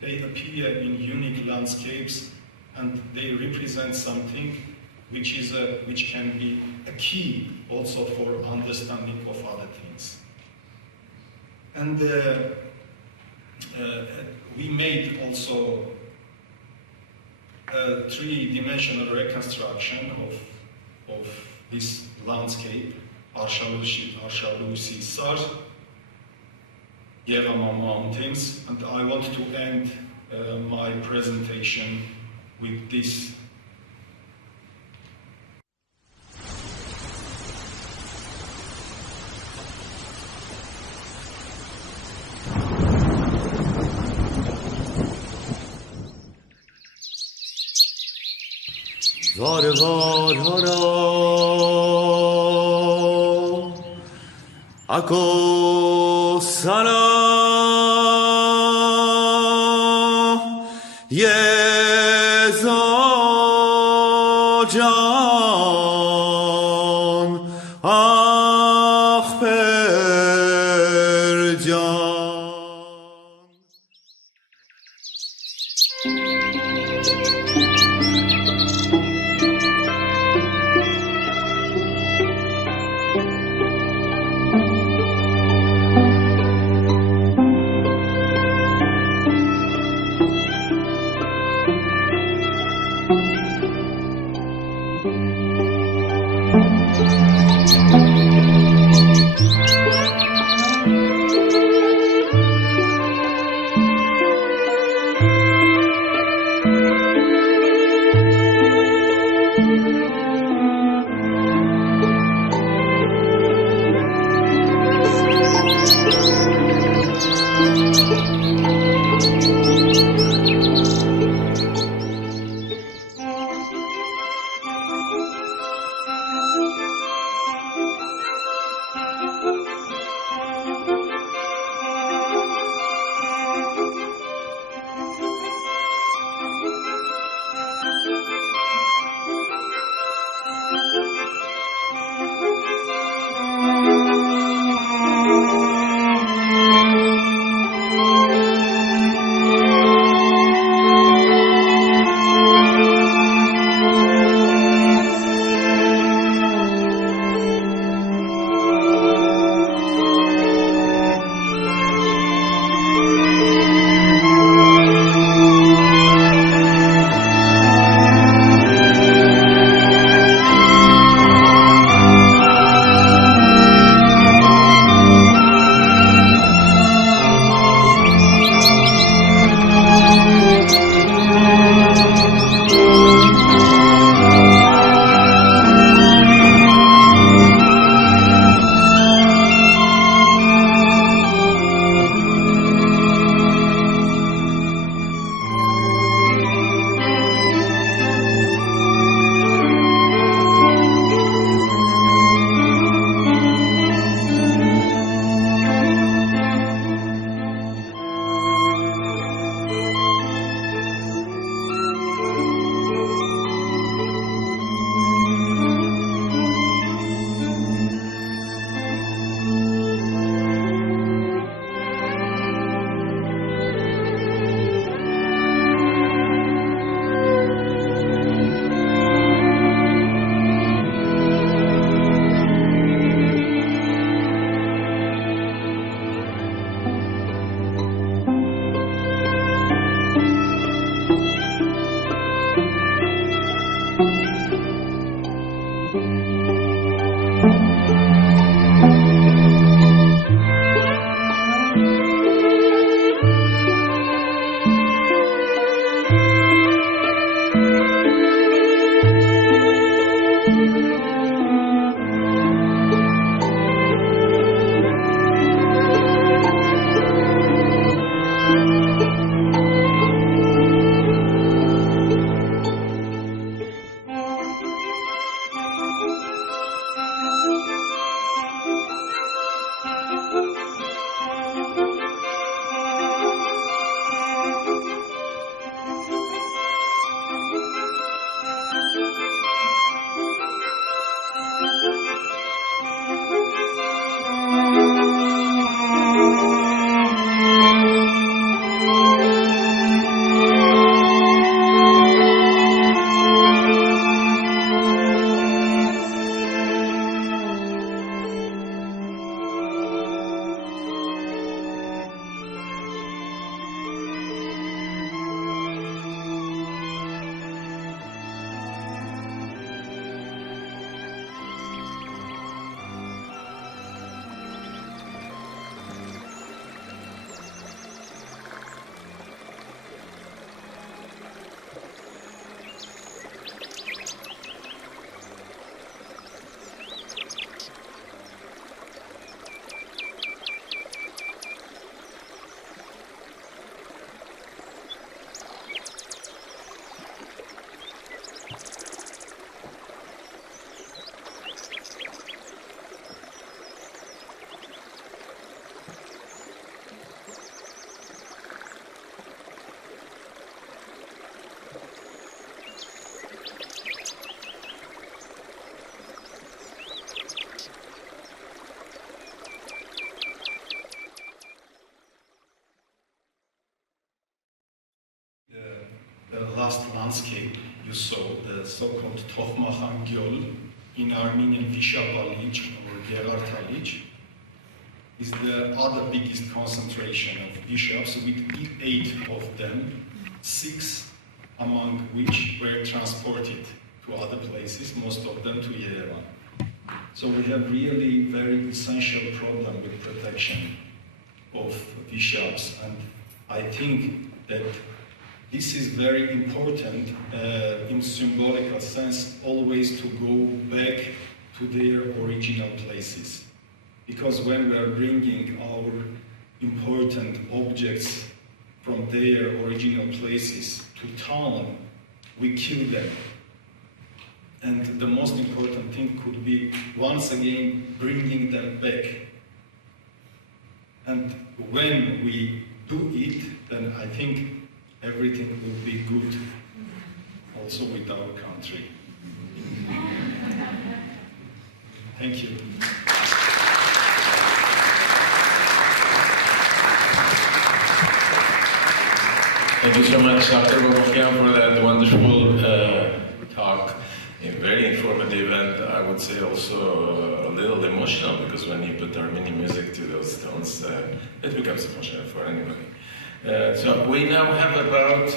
they appear in unique landscapes, and they represent something which can be a key also for understanding of other things. And we made also a 3-dimensional reconstruction of this landscape, Archaeological Sar, Yerama Mountains, and I want to end my presentation with this. Ako sana yezojan akhperjan. landscape you saw, the so-called Tokhmakhan Göl, in Armenian Vishap or Gerart, is the other biggest concentration of bishops, with 8 of them, 6 among which were transported to other places, most of them to Yerevan. So we have really very essential problem with protection of bishops, and I think that this is very important in symbolical sense, always to go back to their original places. Because when we are bringing our important objects from their original places to town, we kill them. And the most important thing could be, once again, bringing them back. And when we do it, then I think everything will be good, also with our country. Thank you. Thank you so much, Dr. Babakian, for that wonderful talk. Very informative, and I would say also a little emotional, because when you put Armenian music to those tones, it becomes emotional for anybody. So we now have about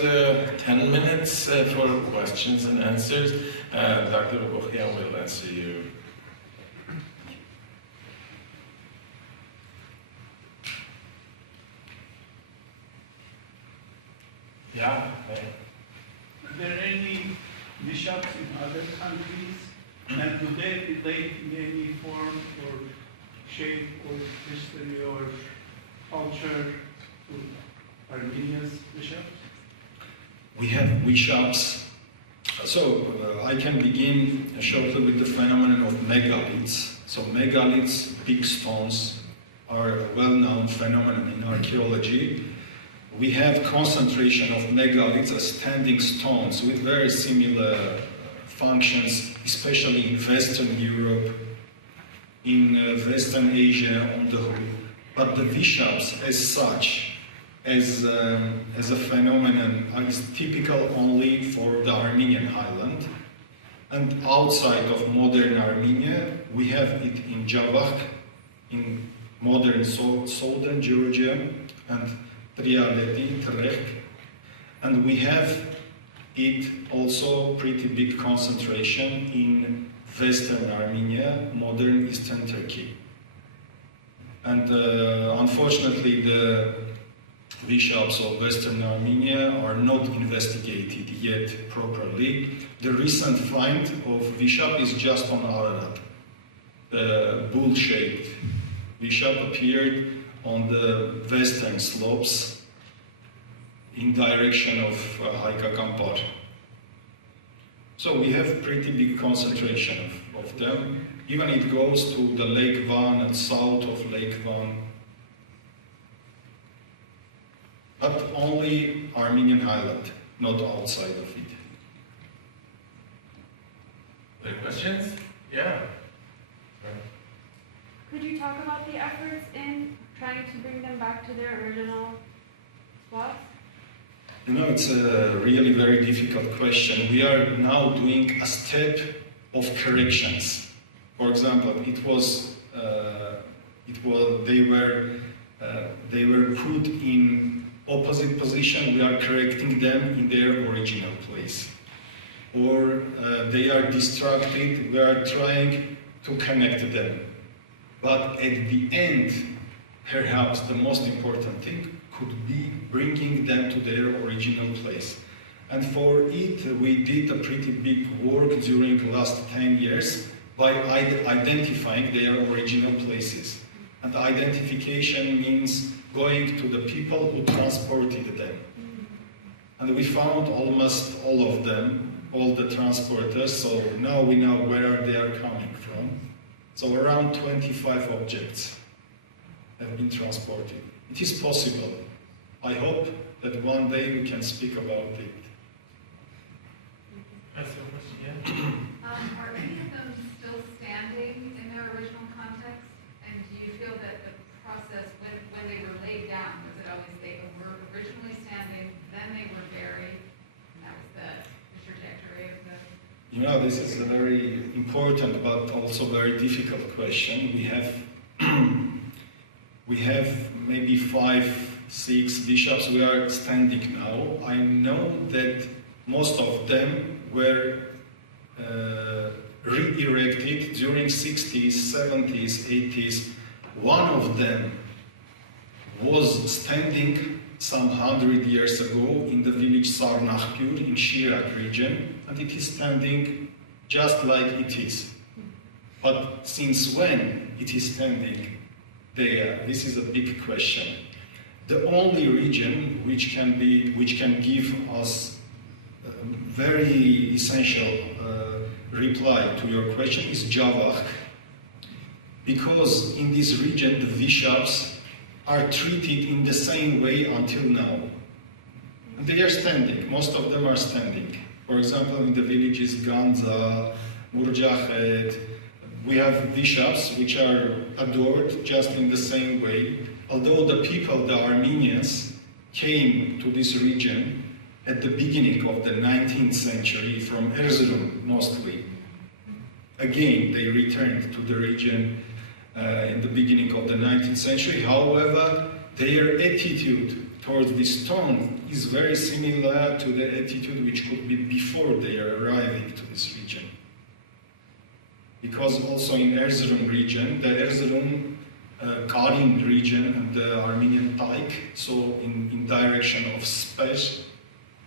10 minutes for questions and answers. Dr. Babakian will answer you. Yeah. Are there any bishops in other countries, and do they relate in any form or shape or history or culture to Armenia's bishops? We have bishops. So I can begin shortly with the phenomenon of megaliths. So megaliths, big stones, are a well-known phenomenon in archaeology. We have concentration of megaliths as standing stones with very similar functions, especially in Western Europe, in Western Asia on the whole. But the bishops as such, as a phenomenon, is typical only for the Armenian highland. And outside of modern Armenia, we have it in Javakh, in modern southern Georgia, and Trialeti, Terek, and we have it also pretty big concentration in Western Armenia, modern Eastern Turkey. And unfortunately, the bishops of Western Armenia are not investigated yet properly. The recent find of bishop is just on Ararat. The bull-shaped bishop appeared on the western slopes in direction of Haikakampar. So we have pretty big concentration of them. Even it goes to the Lake Van and south of Lake Van. But only Armenian highland, not outside of it. Any questions? Yeah. Could you talk about the efforts in trying to bring them back to their original spots? You know, it's a really very difficult question. We are now doing a step of corrections. For example, they were put in opposite position. We are correcting them in their original place. Or they are distracted. We are trying to connect them. But at the end, perhaps the most important thing could be bringing them to their original place. And for it, we did a pretty big work during the last 10 years by identifying their original places. And identification means going to the people who transported them. And we found almost all of them, all the transporters, so now we know where they are coming from. So around 25 objects have been transported. It is possible. I hope that one day we can speak about it. Are any of them still standing in their original context? And do you feel that the process, when they were laid down, was it always they were originally standing, then they were buried, and that was the You know, this is a very important but also very difficult question. We have maybe 5, 6 bishops we are standing now. I know that most of them were re-erected during 60s, 70s, 80s. One of them was standing some 100 years ago in the village Sarnahpur in Shirak region, and it is standing just like it is. But since when it is standing there? This is a big question. The only region which can give us a very essential reply to your question is Javakh, because in this region the bishops are treated in the same way until now. And they are standing, most of them are standing. For example, in the villages Ganza, Murjachet, we have bishops which are adored just in the same way, although the people, the Armenians, came to this region at the beginning of the 19th century from Erzurum mostly. Again, they returned to the region in the beginning of the 19th century. However, their attitude towards this stone is very similar to the attitude which could be before their arriving to this region. Because also in Erzurum region, the Erzurum Karin region and the Armenian Taik, so in direction of Spes,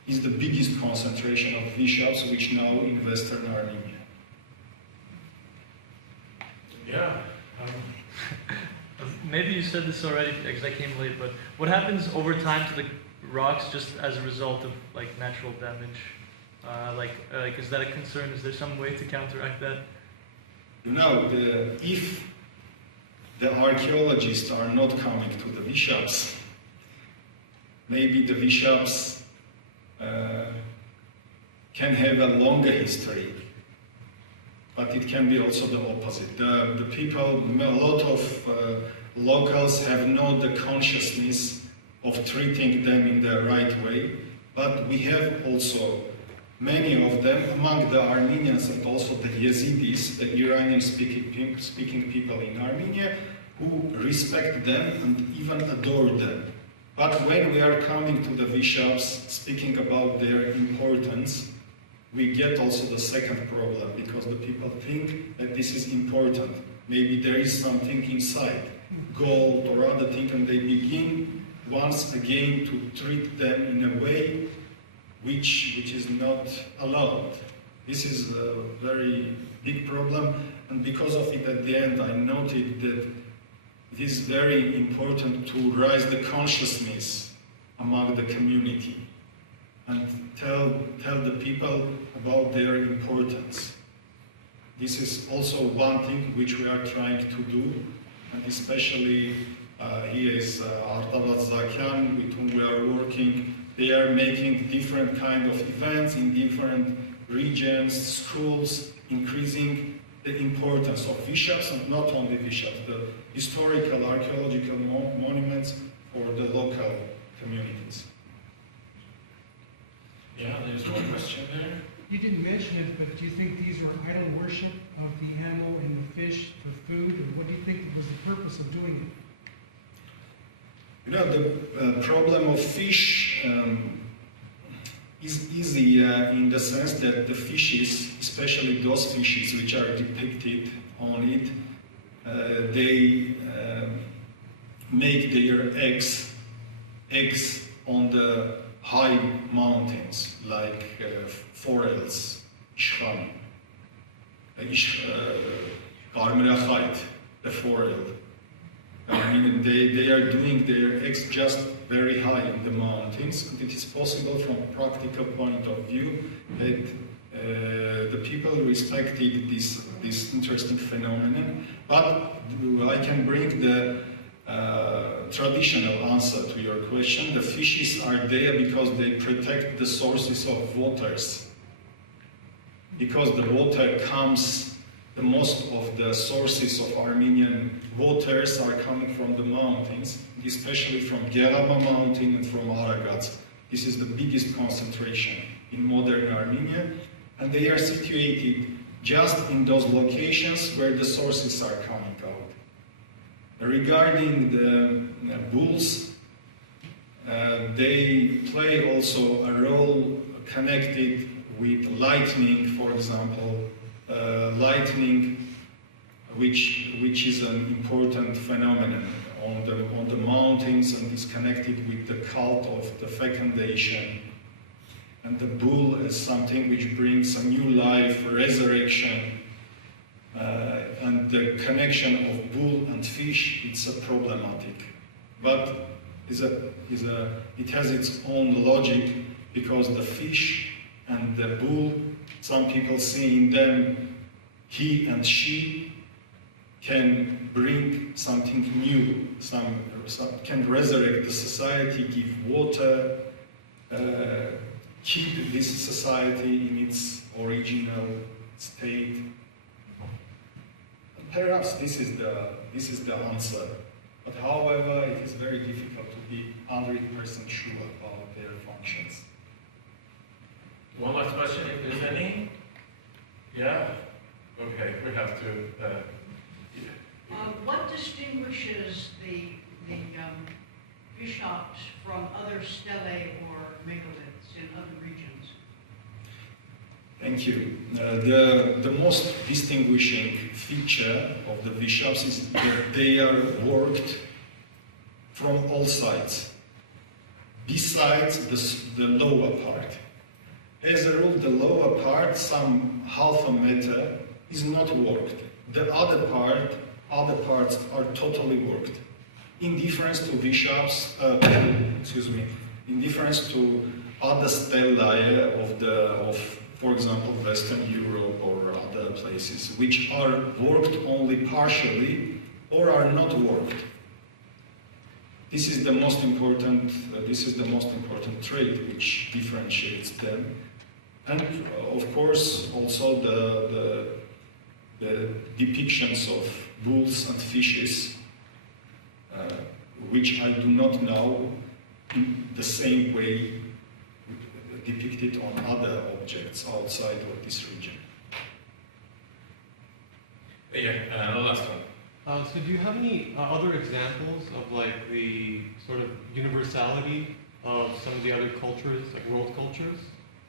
is the biggest concentration of bishops which now in Western Armenia. Yeah. Maybe you said this already because I came late, but what happens over time to the rocks just as a result of like natural damage? Is that a concern? Is there some way to counteract that? No, if the archaeologists are not coming to the bishops, maybe the bishops can have a longer history. But it can be also the opposite. The people, a lot of locals have not the consciousness of treating them in the right way, but we have also many of them among the Armenians and also the Yazidis, the Iranian-speaking people in Armenia, who respect them and even adore them. But when we are coming to the bishops, speaking about their importance, we get also the second problem, because the people think that this is important. Maybe there is something inside, gold or other thing, and they begin once again to treat them in a way which is not allowed. This is a very big problem, and because of it at the end I noted that it is very important to raise the consciousness among the community and tell the people about their importance. This is also one thing which we are trying to do, and especially here is Artabat Zakyan, with whom we are working. They are making different kind of events in different regions, schools, increasing the importance of bishops, and not only bishops, the historical, archaeological monuments for the local communities. Yeah, there's one question there. You didn't mention it, but do you think these were idol worship of the animal and the fish for food? And what do you think was the purpose of doing it? You know, the problem of fish is easy in the sense that the fishes, especially those fishes which are depicted on it, they make their eggs on the high mountains, like forels, Ishkhan, Karmirachait, the forel. I mean, they are doing their eggs just very high in the mountains, and it is possible from a practical point of view that the people respected this interesting phenomenon. But I can bring the traditional answer to your question. The fishes are there because they protect the sources of waters. Because the water comes, the most of the sources of Armenian waters are coming from the mountains, especially from Gerama mountain and from Aragats. This is the biggest concentration in modern Armenia. and they are situated just in those locations where the sources are coming out. Regarding the bulls, they play also a role connected with lightning, for example, lightning, which is an important phenomenon on the mountains and is connected with the cult of the fecundation. And the bull is something which brings a new life, resurrection, and the connection of bull and fish, it's a problematic. But it has its own logic, because the fish and the bull, some people see in them he and she can bring something new, can resurrect the society, give water, keep this society in its original state. Perhaps this is the answer. But however, it is very difficult to be 100% sure about their functions. One last question, if there's any? Yeah? Okay, we have to. What distinguishes the Vishaps from other stelae or megaliths in other regions? Thank you. The most distinguishing feature of the Vishaps is that they are worked from all sides, besides the lower part. As a rule, the lower part, some half a meter, is not worked. The other parts are totally worked. In difference to Vishaps, in difference to other stelae of, for example, Western Europe or other places, which are worked only partially or are not worked. This is the most important. Trait which differentiates them, and of course also the depictions of bulls and fishes, which I do not know in the same way depicted on other objects outside of this region. Yeah, the last one. So do you have any other examples of like the sort of universality of some of the other cultures, like world cultures,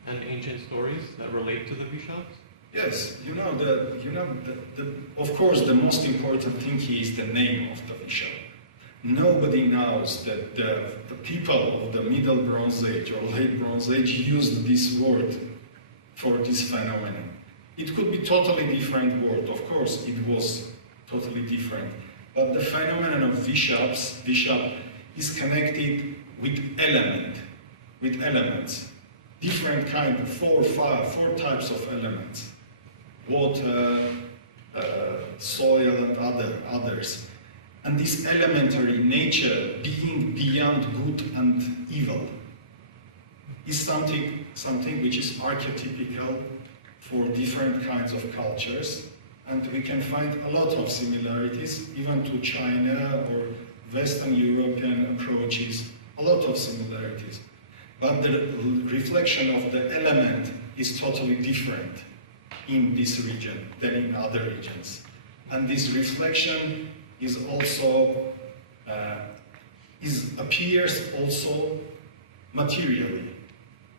and ancient stories that relate to the Vishaps? Yes, of course, the most important thing is the name of the Vishap. Nobody knows that the people of the Middle Bronze Age or Late Bronze Age used this word for this phenomenon. It could be totally different word. Of course, it was totally different. But the phenomenon of Vishap is connected with elements. Different kind of four types of elements. Water, soil, and others. And this elementary nature, being beyond good and evil, is something which is archetypical for different kinds of cultures. And we can find a lot of similarities, even to China or Western European approaches, a lot of similarities. But the reflection of the element is totally different in this region than in other regions. And this reflection is also appears also materially.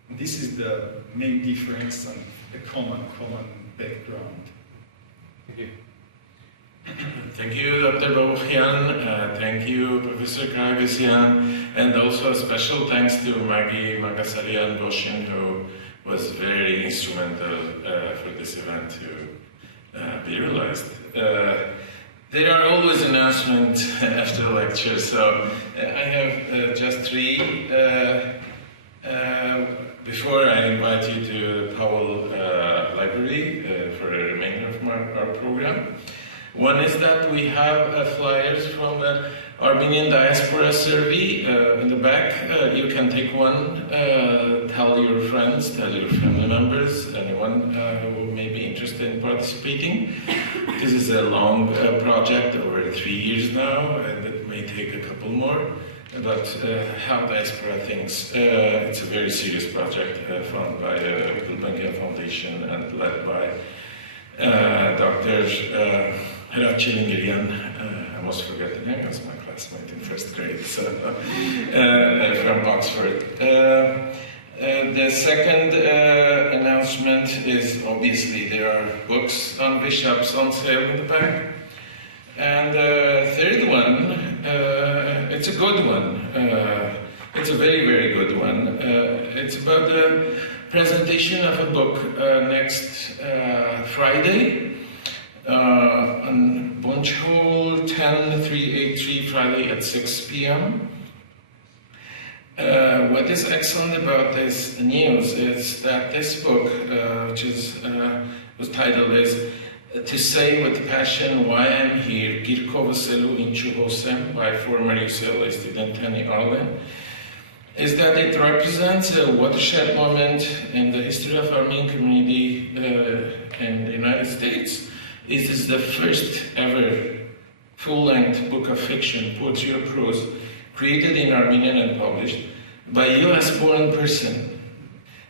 And this is the main difference and the common background. Thank you. Thank you, Dr. Babuchian. Thank you, Professor Karagosian. And also a special thanks to Maggie Magasarian-Boshin, who was very instrumental for this event to be realized. There are always announcements after the lecture, so I have just three. Before I invite you to the Powell Library for the remainder of our program. One is that we have flyers from the Armenian Diaspora Survey in the back. You can take one, tell your friends, tell your family members, anyone who may be interested in participating. This is a long project, over 3 years now, and it may take a couple more. about how diaspora thinks. It's a very serious project funded by the Gulbenkian Foundation and led by Dr. Rachel. I almost forget the name, it was my classmate in first grade, so, from Oxford. The second announcement is obviously there are books on Vishaps on sale in the back. And the third one, it's a good one. It's a very, very good one. It's about the presentation of a book next Friday on Bunch Hall 10383, Friday at 6 p.m. What is excellent about this news is that this book, whose title is To Say With Passion Why I'm Here, Girko Vaselu Inchu Hosem, by former UCLA student Tanny Arlen, is that it represents a watershed moment in the history of Armenian community in the United States. It is the first ever full-length book of fiction, poetry or prose, created in Armenian and published by a US-born person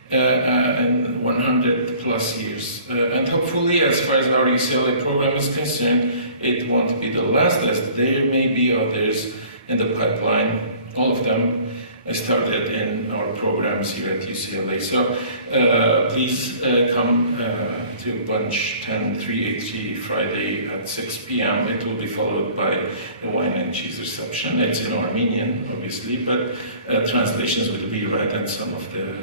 in 100 plus years. And hopefully, as far as our UCLA program is concerned, it won't be the last. There may be others in the pipeline. All of them started in our programs here at UCLA. So please come to Bunch 10383 Friday at 6 p.m. It will be followed by a wine and cheese reception. It's in Armenian, obviously, but translations will be read and some of the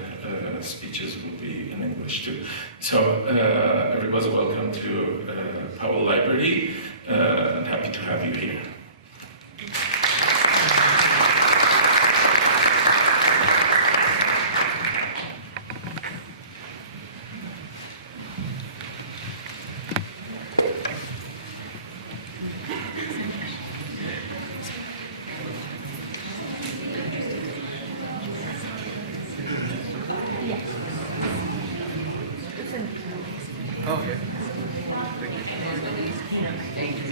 speeches will be in English too. So everybody's welcome to Powell Library. Happy to have you here. Okay. Thank you.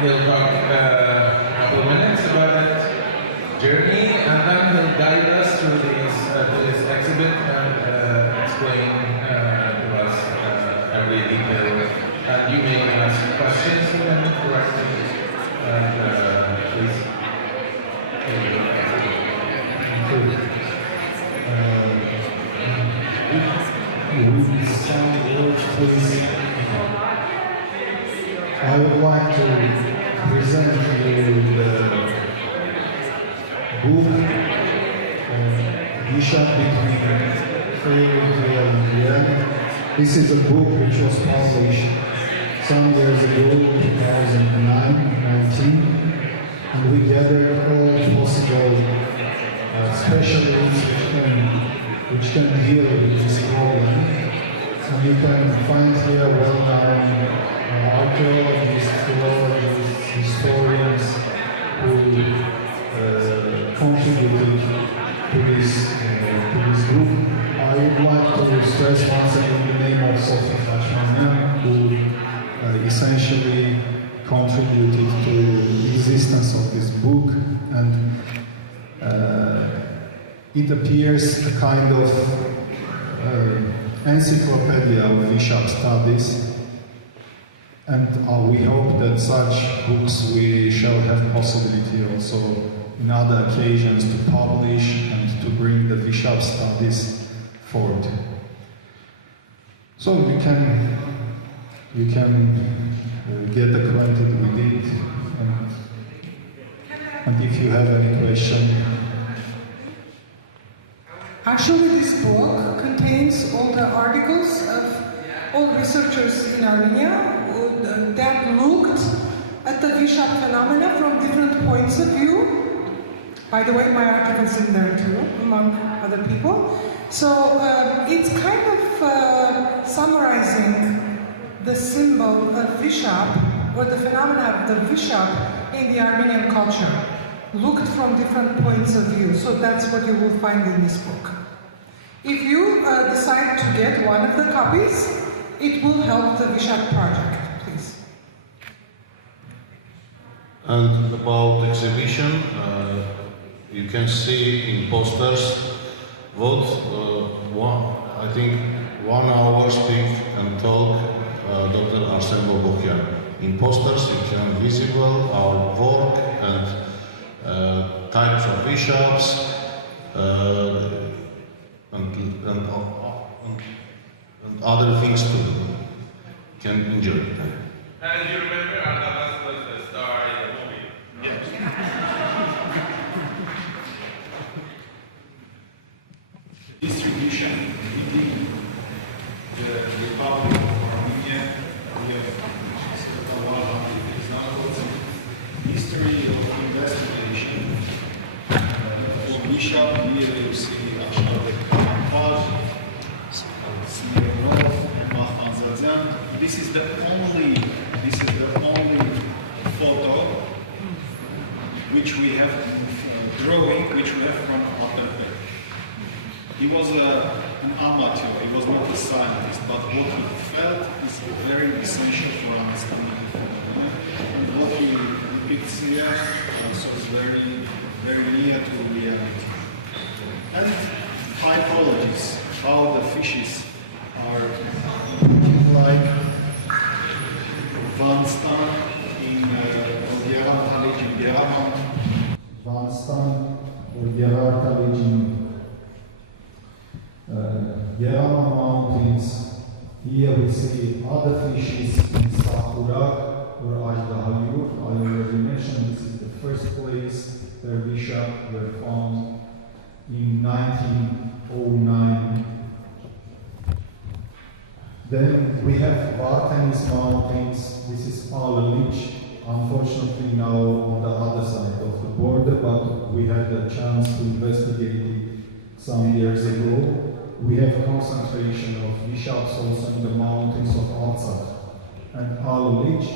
He'll talk a couple of minutes about that journey, and then he'll guide us through this exhibit and explain to us every detail. And you may ask questions to him directly. With some words, please. I would like to present you the book Vishap between Fayri and reality. This is a book which was published some years ago, 2019, and we gathered all possible specialists which can deal with this problem. And you can find here well-known archaeologists, philologists, historians who contributed to this group. I would like to stress once again the name of Sophie Fashmanian, who essentially contributed to the existence of this book, and it appears a kind of encyclopedia of Vishap studies, and we hope that such books we shall have possibility also in other occasions to publish and to bring the Vishap studies forward. So you can get acquainted with it, and if you have any question. Actually, this book contains all the articles of all researchers in Armenia that looked at the Vishap phenomena from different points of view. By the way, my article is in there too, among other people. So it's kind of summarizing the symbol of Vishap, or the phenomena of the Vishap in the Armenian culture, looked from different points of view. So that's what you will find in this book. If you decide to get one of the copies, it will help the Vishap project, please. And about exhibition, you can see in posters what I think 1 hour speak and talk Dr. Arsen Bobokian. In posters you can visible our work and types of bishops and other things too. You can enjoy it. And you remember Ardamas was the star in the movie? Yes. Distribution within the Republic of Armenia, we have a lot of examples. History of investigation. For Vishap, here you see Archaeological, Smirnov, Mahfanzadyan. This is the only photo which we have, drawing which we have from Atterberg. He was an amateur, he was not a scientist, but what he felt is very essential for understanding the phenomena. And what he depicts here also is very, very near to reality. And typologies, how the fishes are like Vanstan in Gerhard Halich in Gerhard. Vanstan or Gerhard Halich in Gerhard Mountains. Here we see other fishes in Sakurak or Ajdahayur. I already mentioned this is the first place where Vishap were found in 1909. Then we have Vartanis Mountains. This is Alalich, unfortunately now on the other side of the border, but we had a chance to investigate it some years ago. We have concentration of Vishaps also in the mountains of Artsakh. And Alalich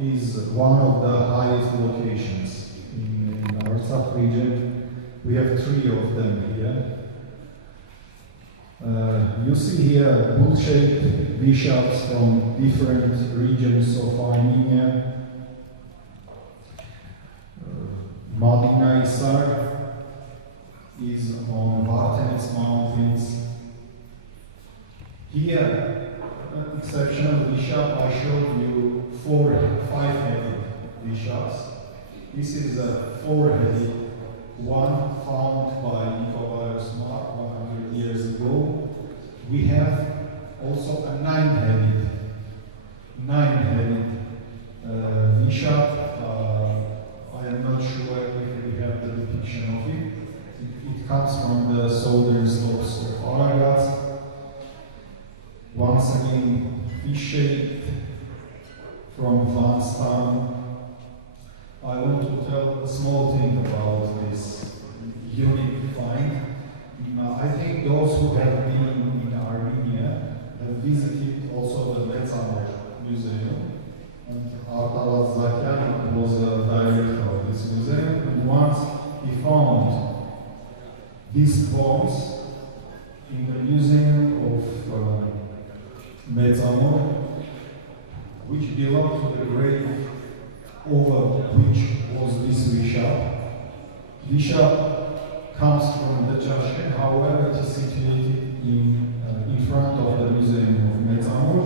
is one of the highest locations in Artsakh region. We have 3 of them here. You see here bull-shaped bishops from different regions of Armenia. Madina Isar is on Vartanis Mountains. Here, an exceptional bishop, I showed you 4 5-headed bishops. This is a four-headed one found by Nicolaus Mark 100 years ago. We have also a nine-headed Vishap. I am not sure if we have the depiction of it. It comes from the southern slopes of Aragat. Once again, fish-shaped from Van Stam. I want to tell a small thing about this unique find. I think those who have been in Armenia have visited also the Metsamor Museum. And Archaeological was a director of this museum. And once he found these bones in the museum of Metsamor, which belonged to the grave over which was this Vishap. Vishap comes from the Chashke, however it is situated in front of the museum of Metsamor,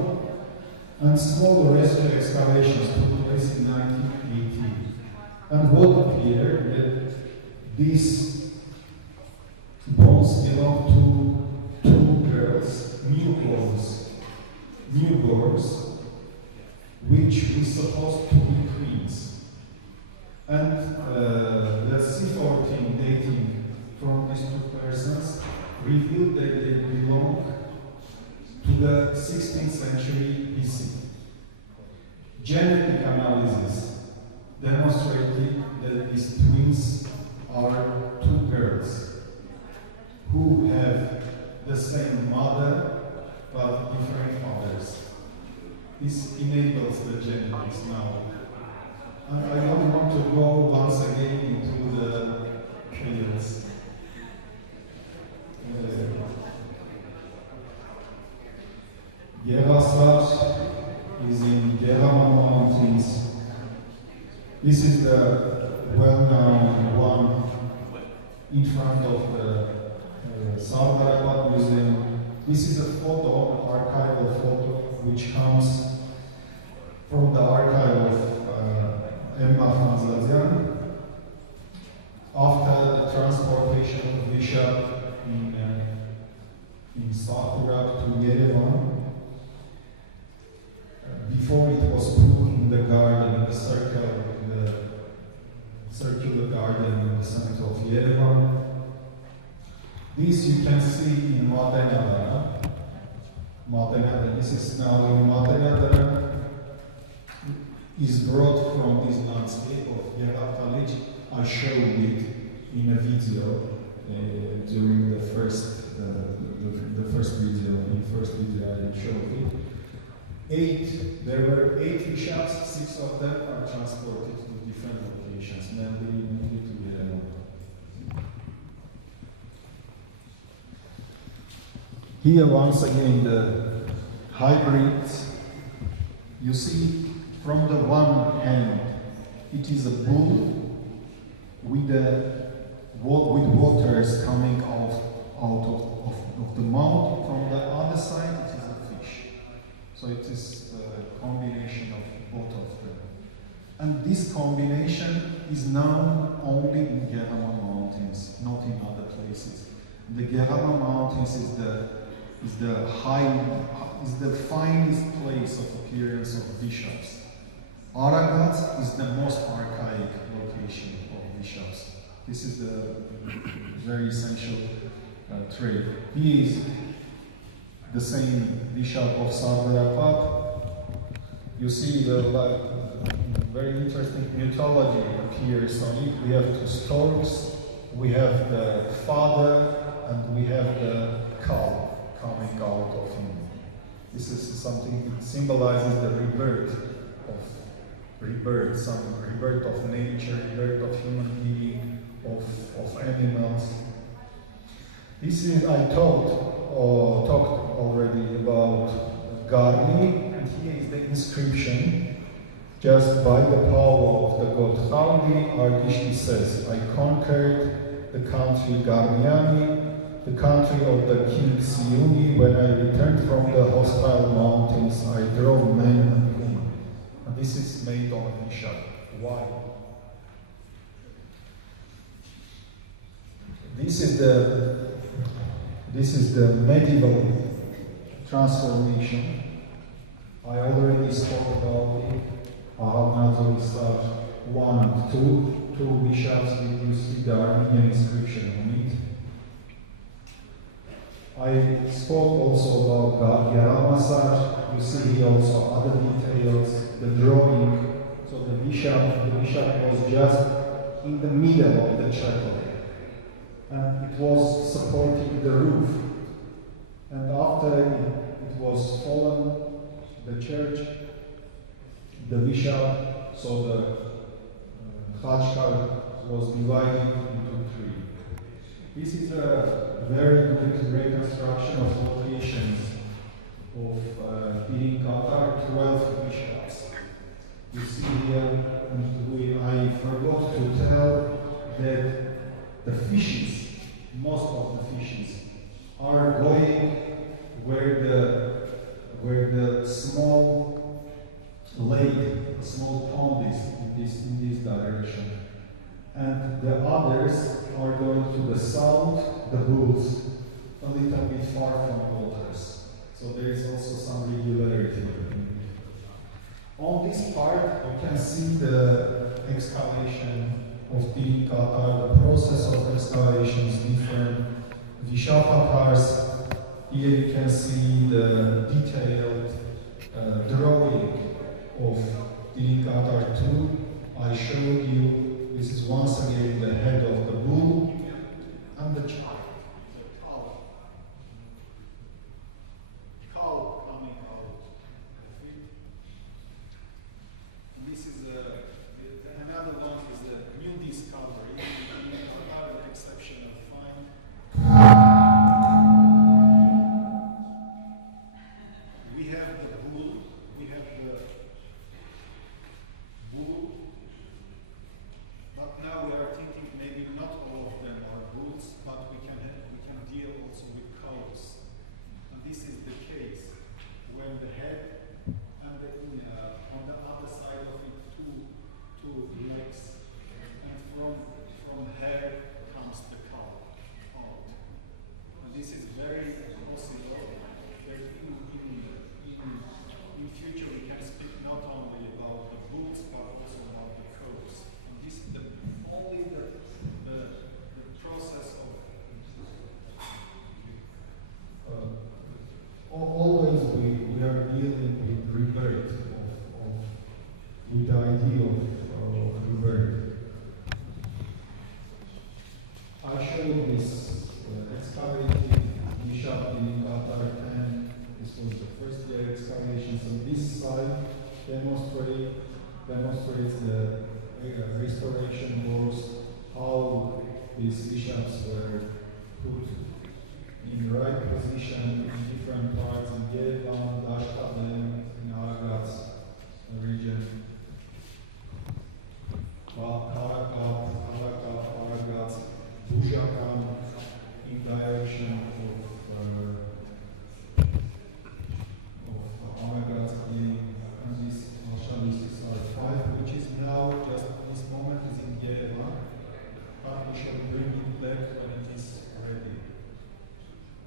and small rescue excavations took place in 1980. And what appeared that these bones belong to two girls, newborns, which we supposed to be queens. And the C14 dating from these two persons revealed that they belong to the 16th century BC. Genetic analysis demonstrated that these twins are two girls who have the same mother but different fathers. This enables the genetics now. And I don't want to go once again into the chaos. Geraslar is in Gerama Mountains. This is the well-known one in front of the Sardarabat Museum. This is a photo, archival photo, which comes from the archive of Emma Fanzadian. After the transportation of Vishap in Sakurak to Yerevan, before it was put in the garden, the circular garden in the center of Yerevan. This you can see in Madenada. This is now in Madenada. Is brought from this landscape of Geraptalich. I showed it in a video during the first video I showed it. There were 8 Vishaps, 6 of them are transported to different locations, mainly to Yerevan. Here once again the hybrids. You see from the one hand it is a bull with waters coming out of the mouth. From the other side it is a fish. So it is a combination of both of them. And this combination is known only in Gerama Mountains, not in other places. The Gerama Mountains is the finest place of appearance of Vishaps. Aragat is the most archaic location of Vishaps. This is the very essential trait. He is the same Vishap of Sardarapat. You see the very interesting mythology appears on it. We have two storks, we have the father, and we have the cow coming out of him. This is something that symbolizes the rebirth, some rebirth of nature, rebirth of human being, of animals. This is, I talked already about Garni, and here is the inscription, just by the power of the god Thaldi. Ardishti says, I conquered the country Garniani, the country of the king Siuni. When I returned from the hostile mountains, I drove men and women. And this is made on a Vishap. Why? This is the medieval transformation. I already spoke about it. Ahal 1 and 2 bishops, you see the Armenian inscription on it. I spoke also about Yaramasar. You see here also other details, the drawing. So the bishop was just in the middle of the chapel, and it was supporting the roof. And after it was fallen, the church, the bishop, so the Khachkar was divided into 3. This is a very good reconstruction of locations of in Qatar, 12 bishops. You see here, and I forgot to tell that the fishes, most of the fishes, are going where the small lake, small pond is in this direction. And the others are going to the south, the bulls, a little bit far from waters. So there is also some regularity. On this part, you can see the excavation of Tirin Qatar, the process of excavations, different Vishapatars. Here you can see the detailed drawing of Tirin Qatar 2. I showed you, this is once again the head of the bull and the child. Cow coming out. This is another one is a new discovery. Another exceptional find. We have the bull. But now we are thinking maybe not all of them are bulls, but we can deal also with cows. And this is the case when the head and on the other side of it two legs, and from hair comes the cow out. And this is very possible that in future we can speak not only about the bulls but also about the cows. And this is only the process of always we are dealing with rebirth with the idea of rebirth. I showed this excavated Vishap in Qatar 10. This was the first year excavation. So this side demonstrates the restoration works, how these bishops were put in the right position in different parts in Yerevan, Dashkaden, in Aragats region. Arakat, Aragats, Bujakan, in direction of Aragats, and these Alshalistis are 5, which is now just this moment is in Yerevan, but we shall bring it back when it is ready.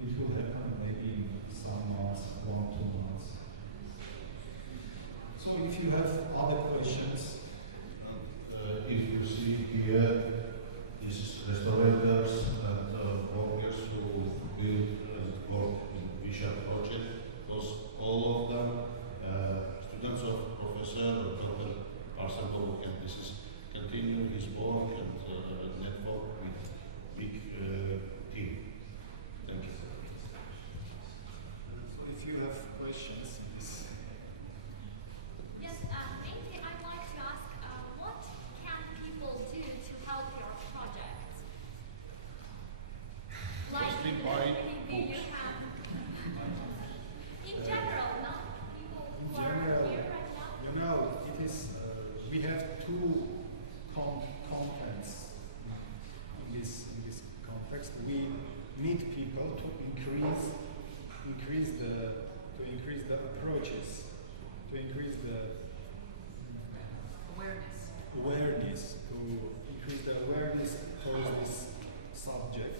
It will happen maybe in some months, 1-2 months. So if you have other questions. If you see here, this is restorators and workers who build and work in Vishap project. All of them, students of Professor Dr. Arsenal, and this is continue his work and network with big team. Thank you. So if you have questions, please. Yes, mainly I'd like to ask, what can people do to help your project? Like, Mostly do buy you books. have, in general, not people who are here right now? You know, it is, we have two contents in this context. We need people to increase the approaches, to increase the awareness, to increase the awareness for this subject.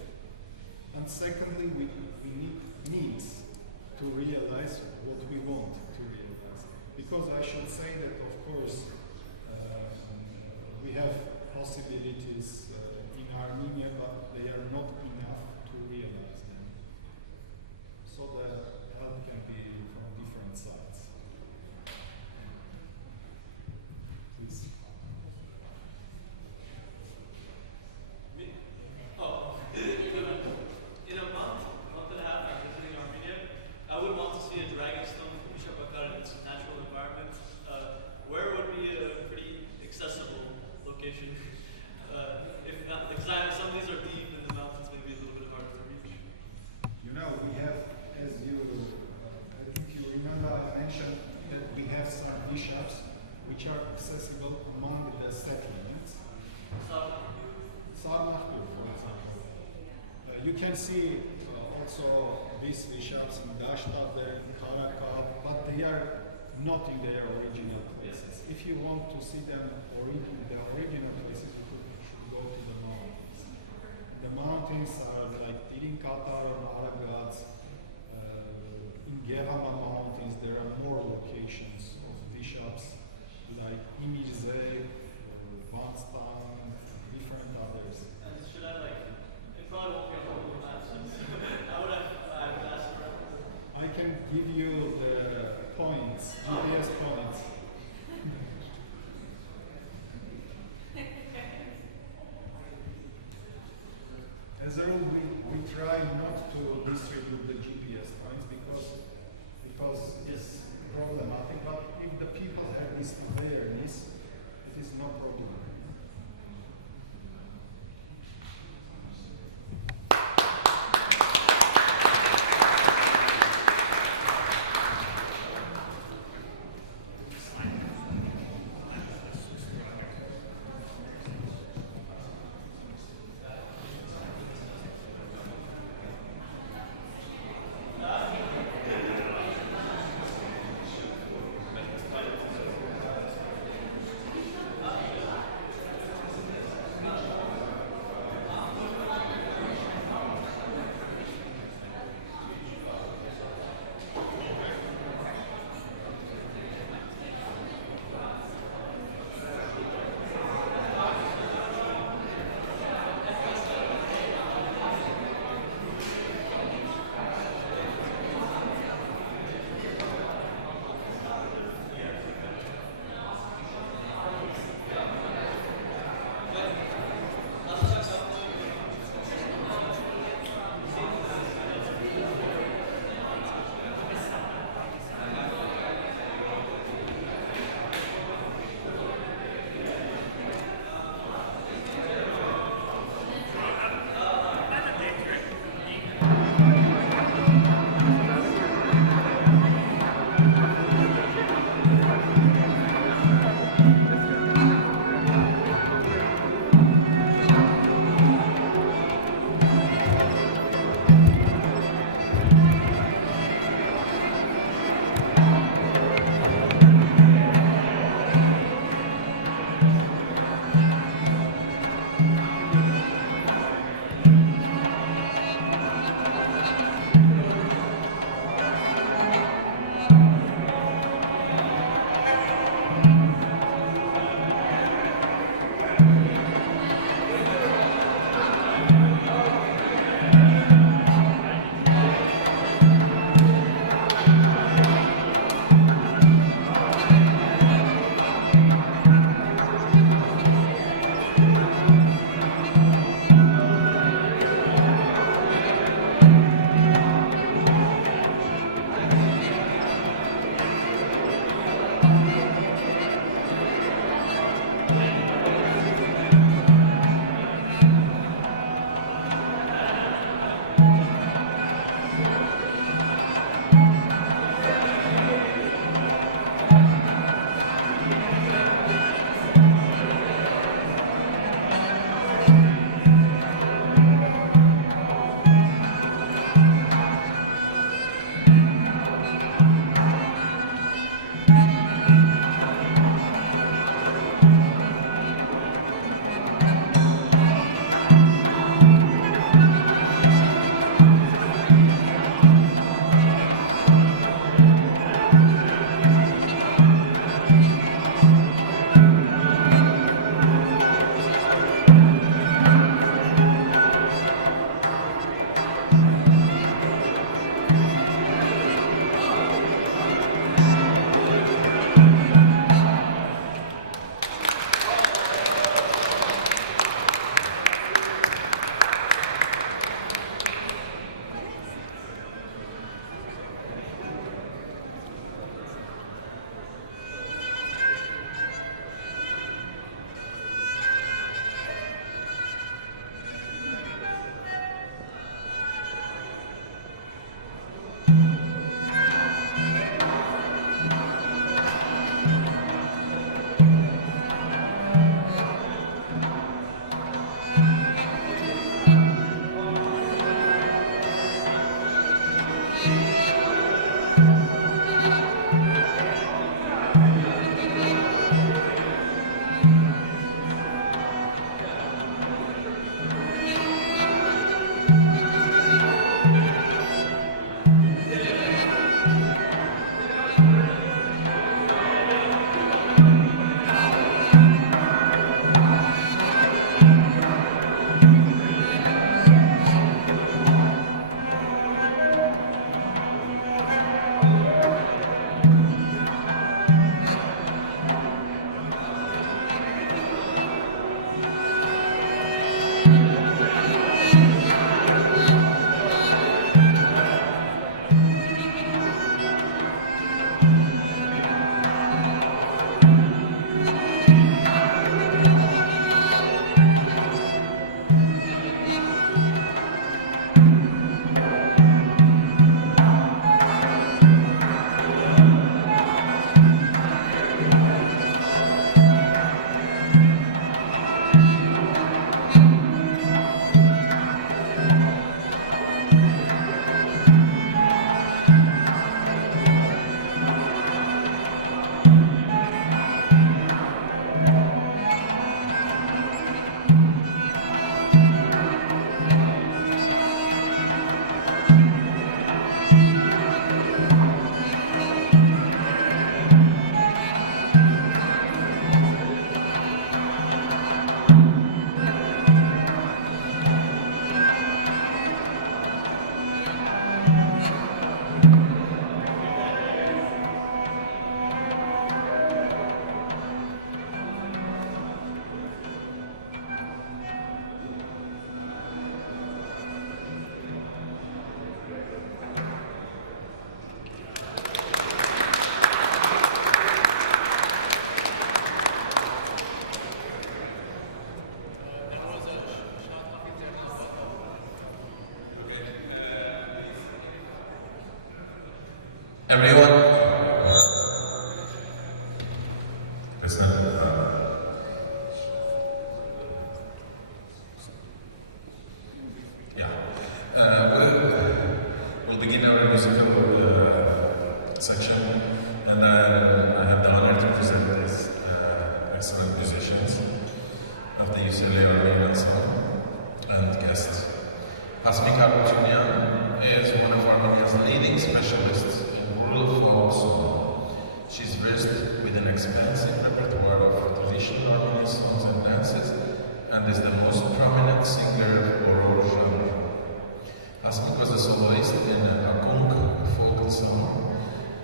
information. If not, because some of these are deep in the mountains, maybe a little bit harder to reach. You know, we have, as you, I think you remember, I mentioned that we have some bishops which are accessible among the settlements. Sarnahpur, for example. You can see also these bishops in Dashtader, Karakal, but they are not in their original places. If you want to see them in the original places, you should go to the mountains. The mountains are like Tirinkatar and Aragats. In Gerama Mountains, there are more locations of bishops like Imirze, Vanstan, different others. And should I it probably won't be on Google Maps. I would have asked for I can give you the points, GPS points. As a rule, we try not to distribute the GPS points because it's problematic, but if the people have this awareness, it is no problem. Everyone? Listen. Yeah. We'll begin our musical section, and I have the honor to present these excellent musicians of the UCLA Armenian Ensemble and guests. Asmik is one of Armenia's leading specialists in rural folk song. She's versed with an expansive repertoire of traditional Armenian songs and dances, and is the most prominent singer of oral genre. Asmik was a soloist in Akunk folk ensemble,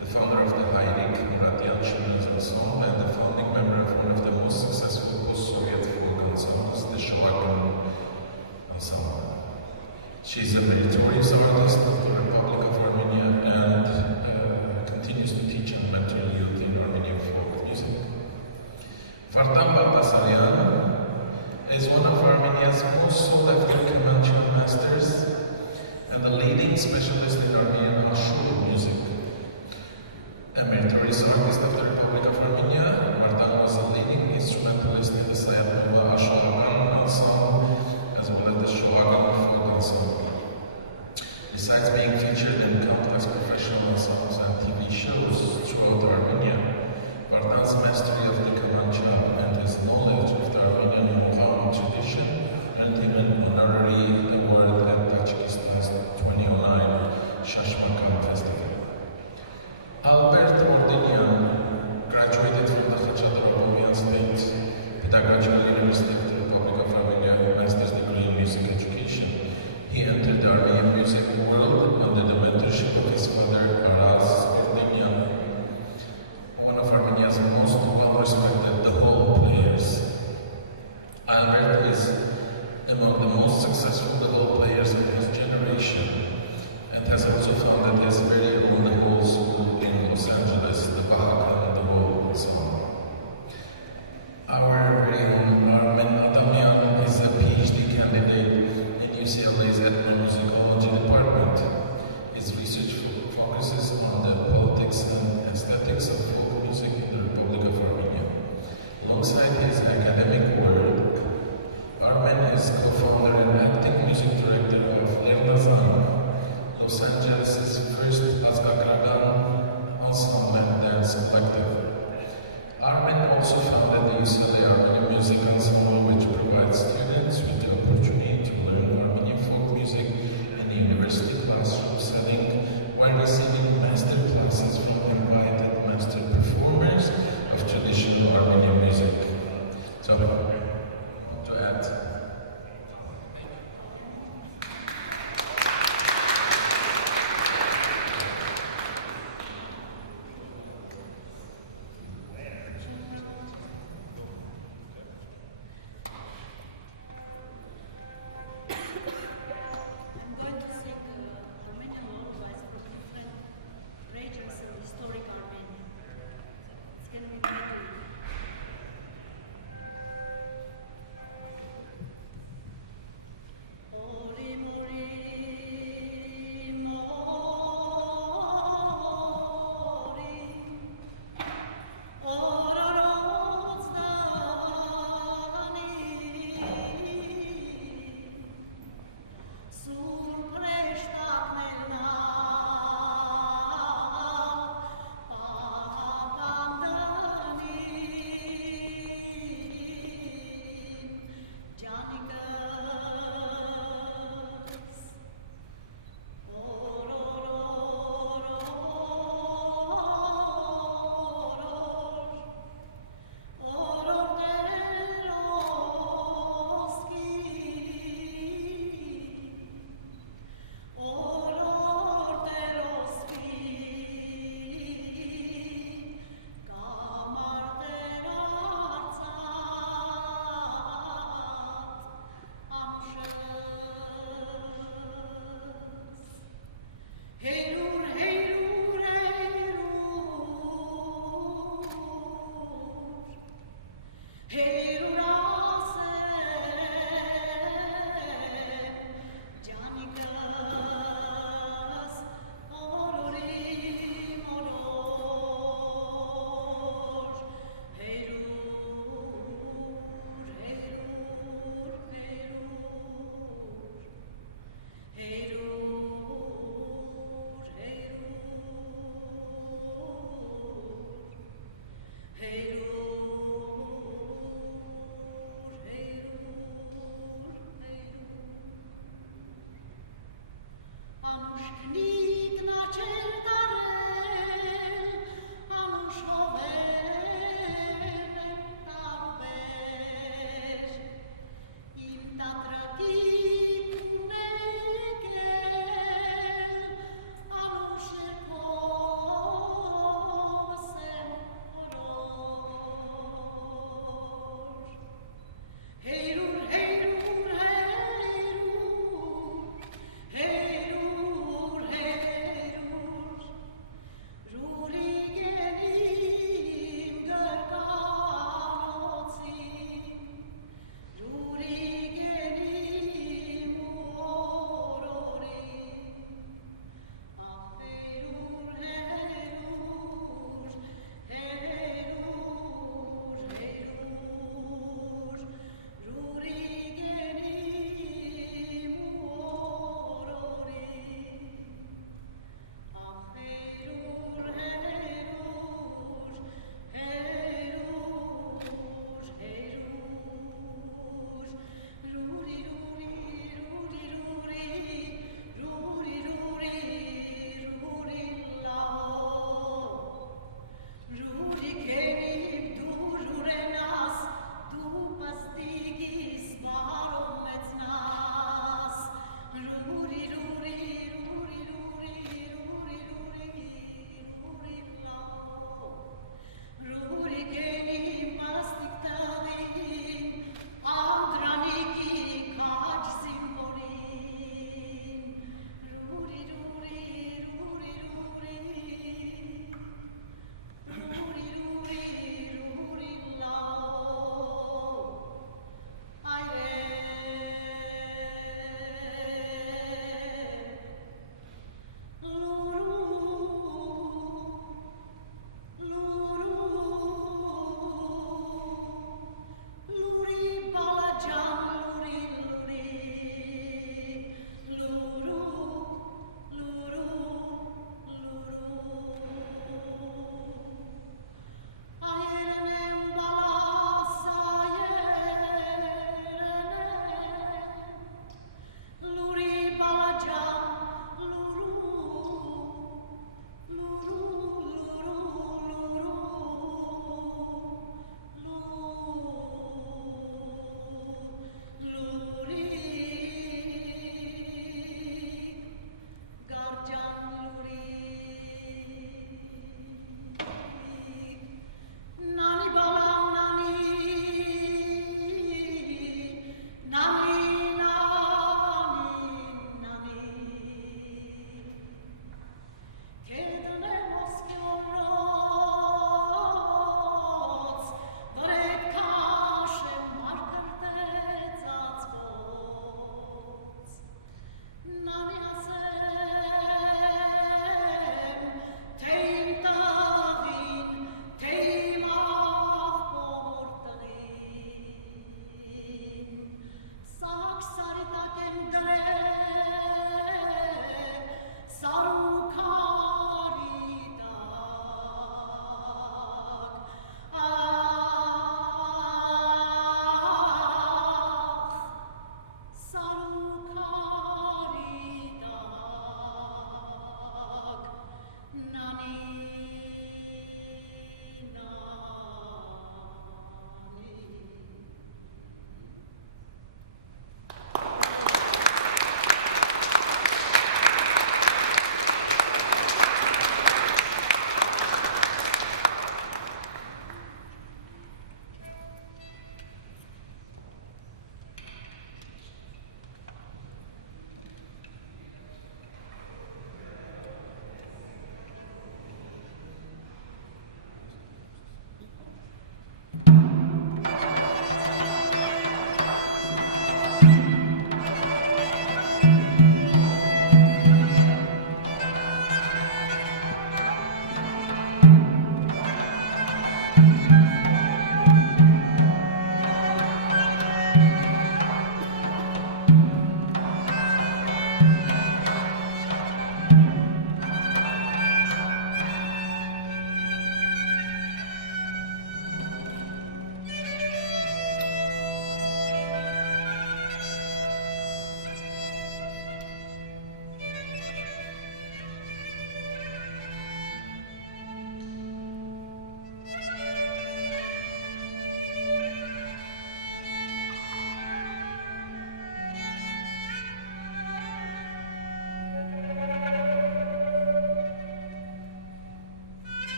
the founder of the Hayrik Muradian children's ensemble, and the founding member of one of the most successful post-Soviet folk ensembles, the Shoagan ensemble. She's a meritorious artist of the Republic of Armenia and continues to teach and mentor youth in Armenian folk music. Vartan Baldasaryan is one of Armenia's most sought-after Comanche masters and the leading specialist in Armenian Ashur music. A meritorious artist of the Republic of Armenia, Vartan was a leading instrumentalist in the Sayatnova Ashur ensemble as well as the Shoagan folk ensemble. Besides being featured in countless professional ensembles and TV shows throughout Armenia, Vartan's mastery of the Kamancha and his knowledge of the Armenian Mugham tradition earned him an honorary award at Tajikistan's 2009 Shashmakam Festival. Albert Ordinian graduated from the Khachaturabovian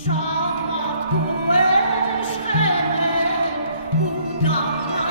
Shamat kuesh chemet, udam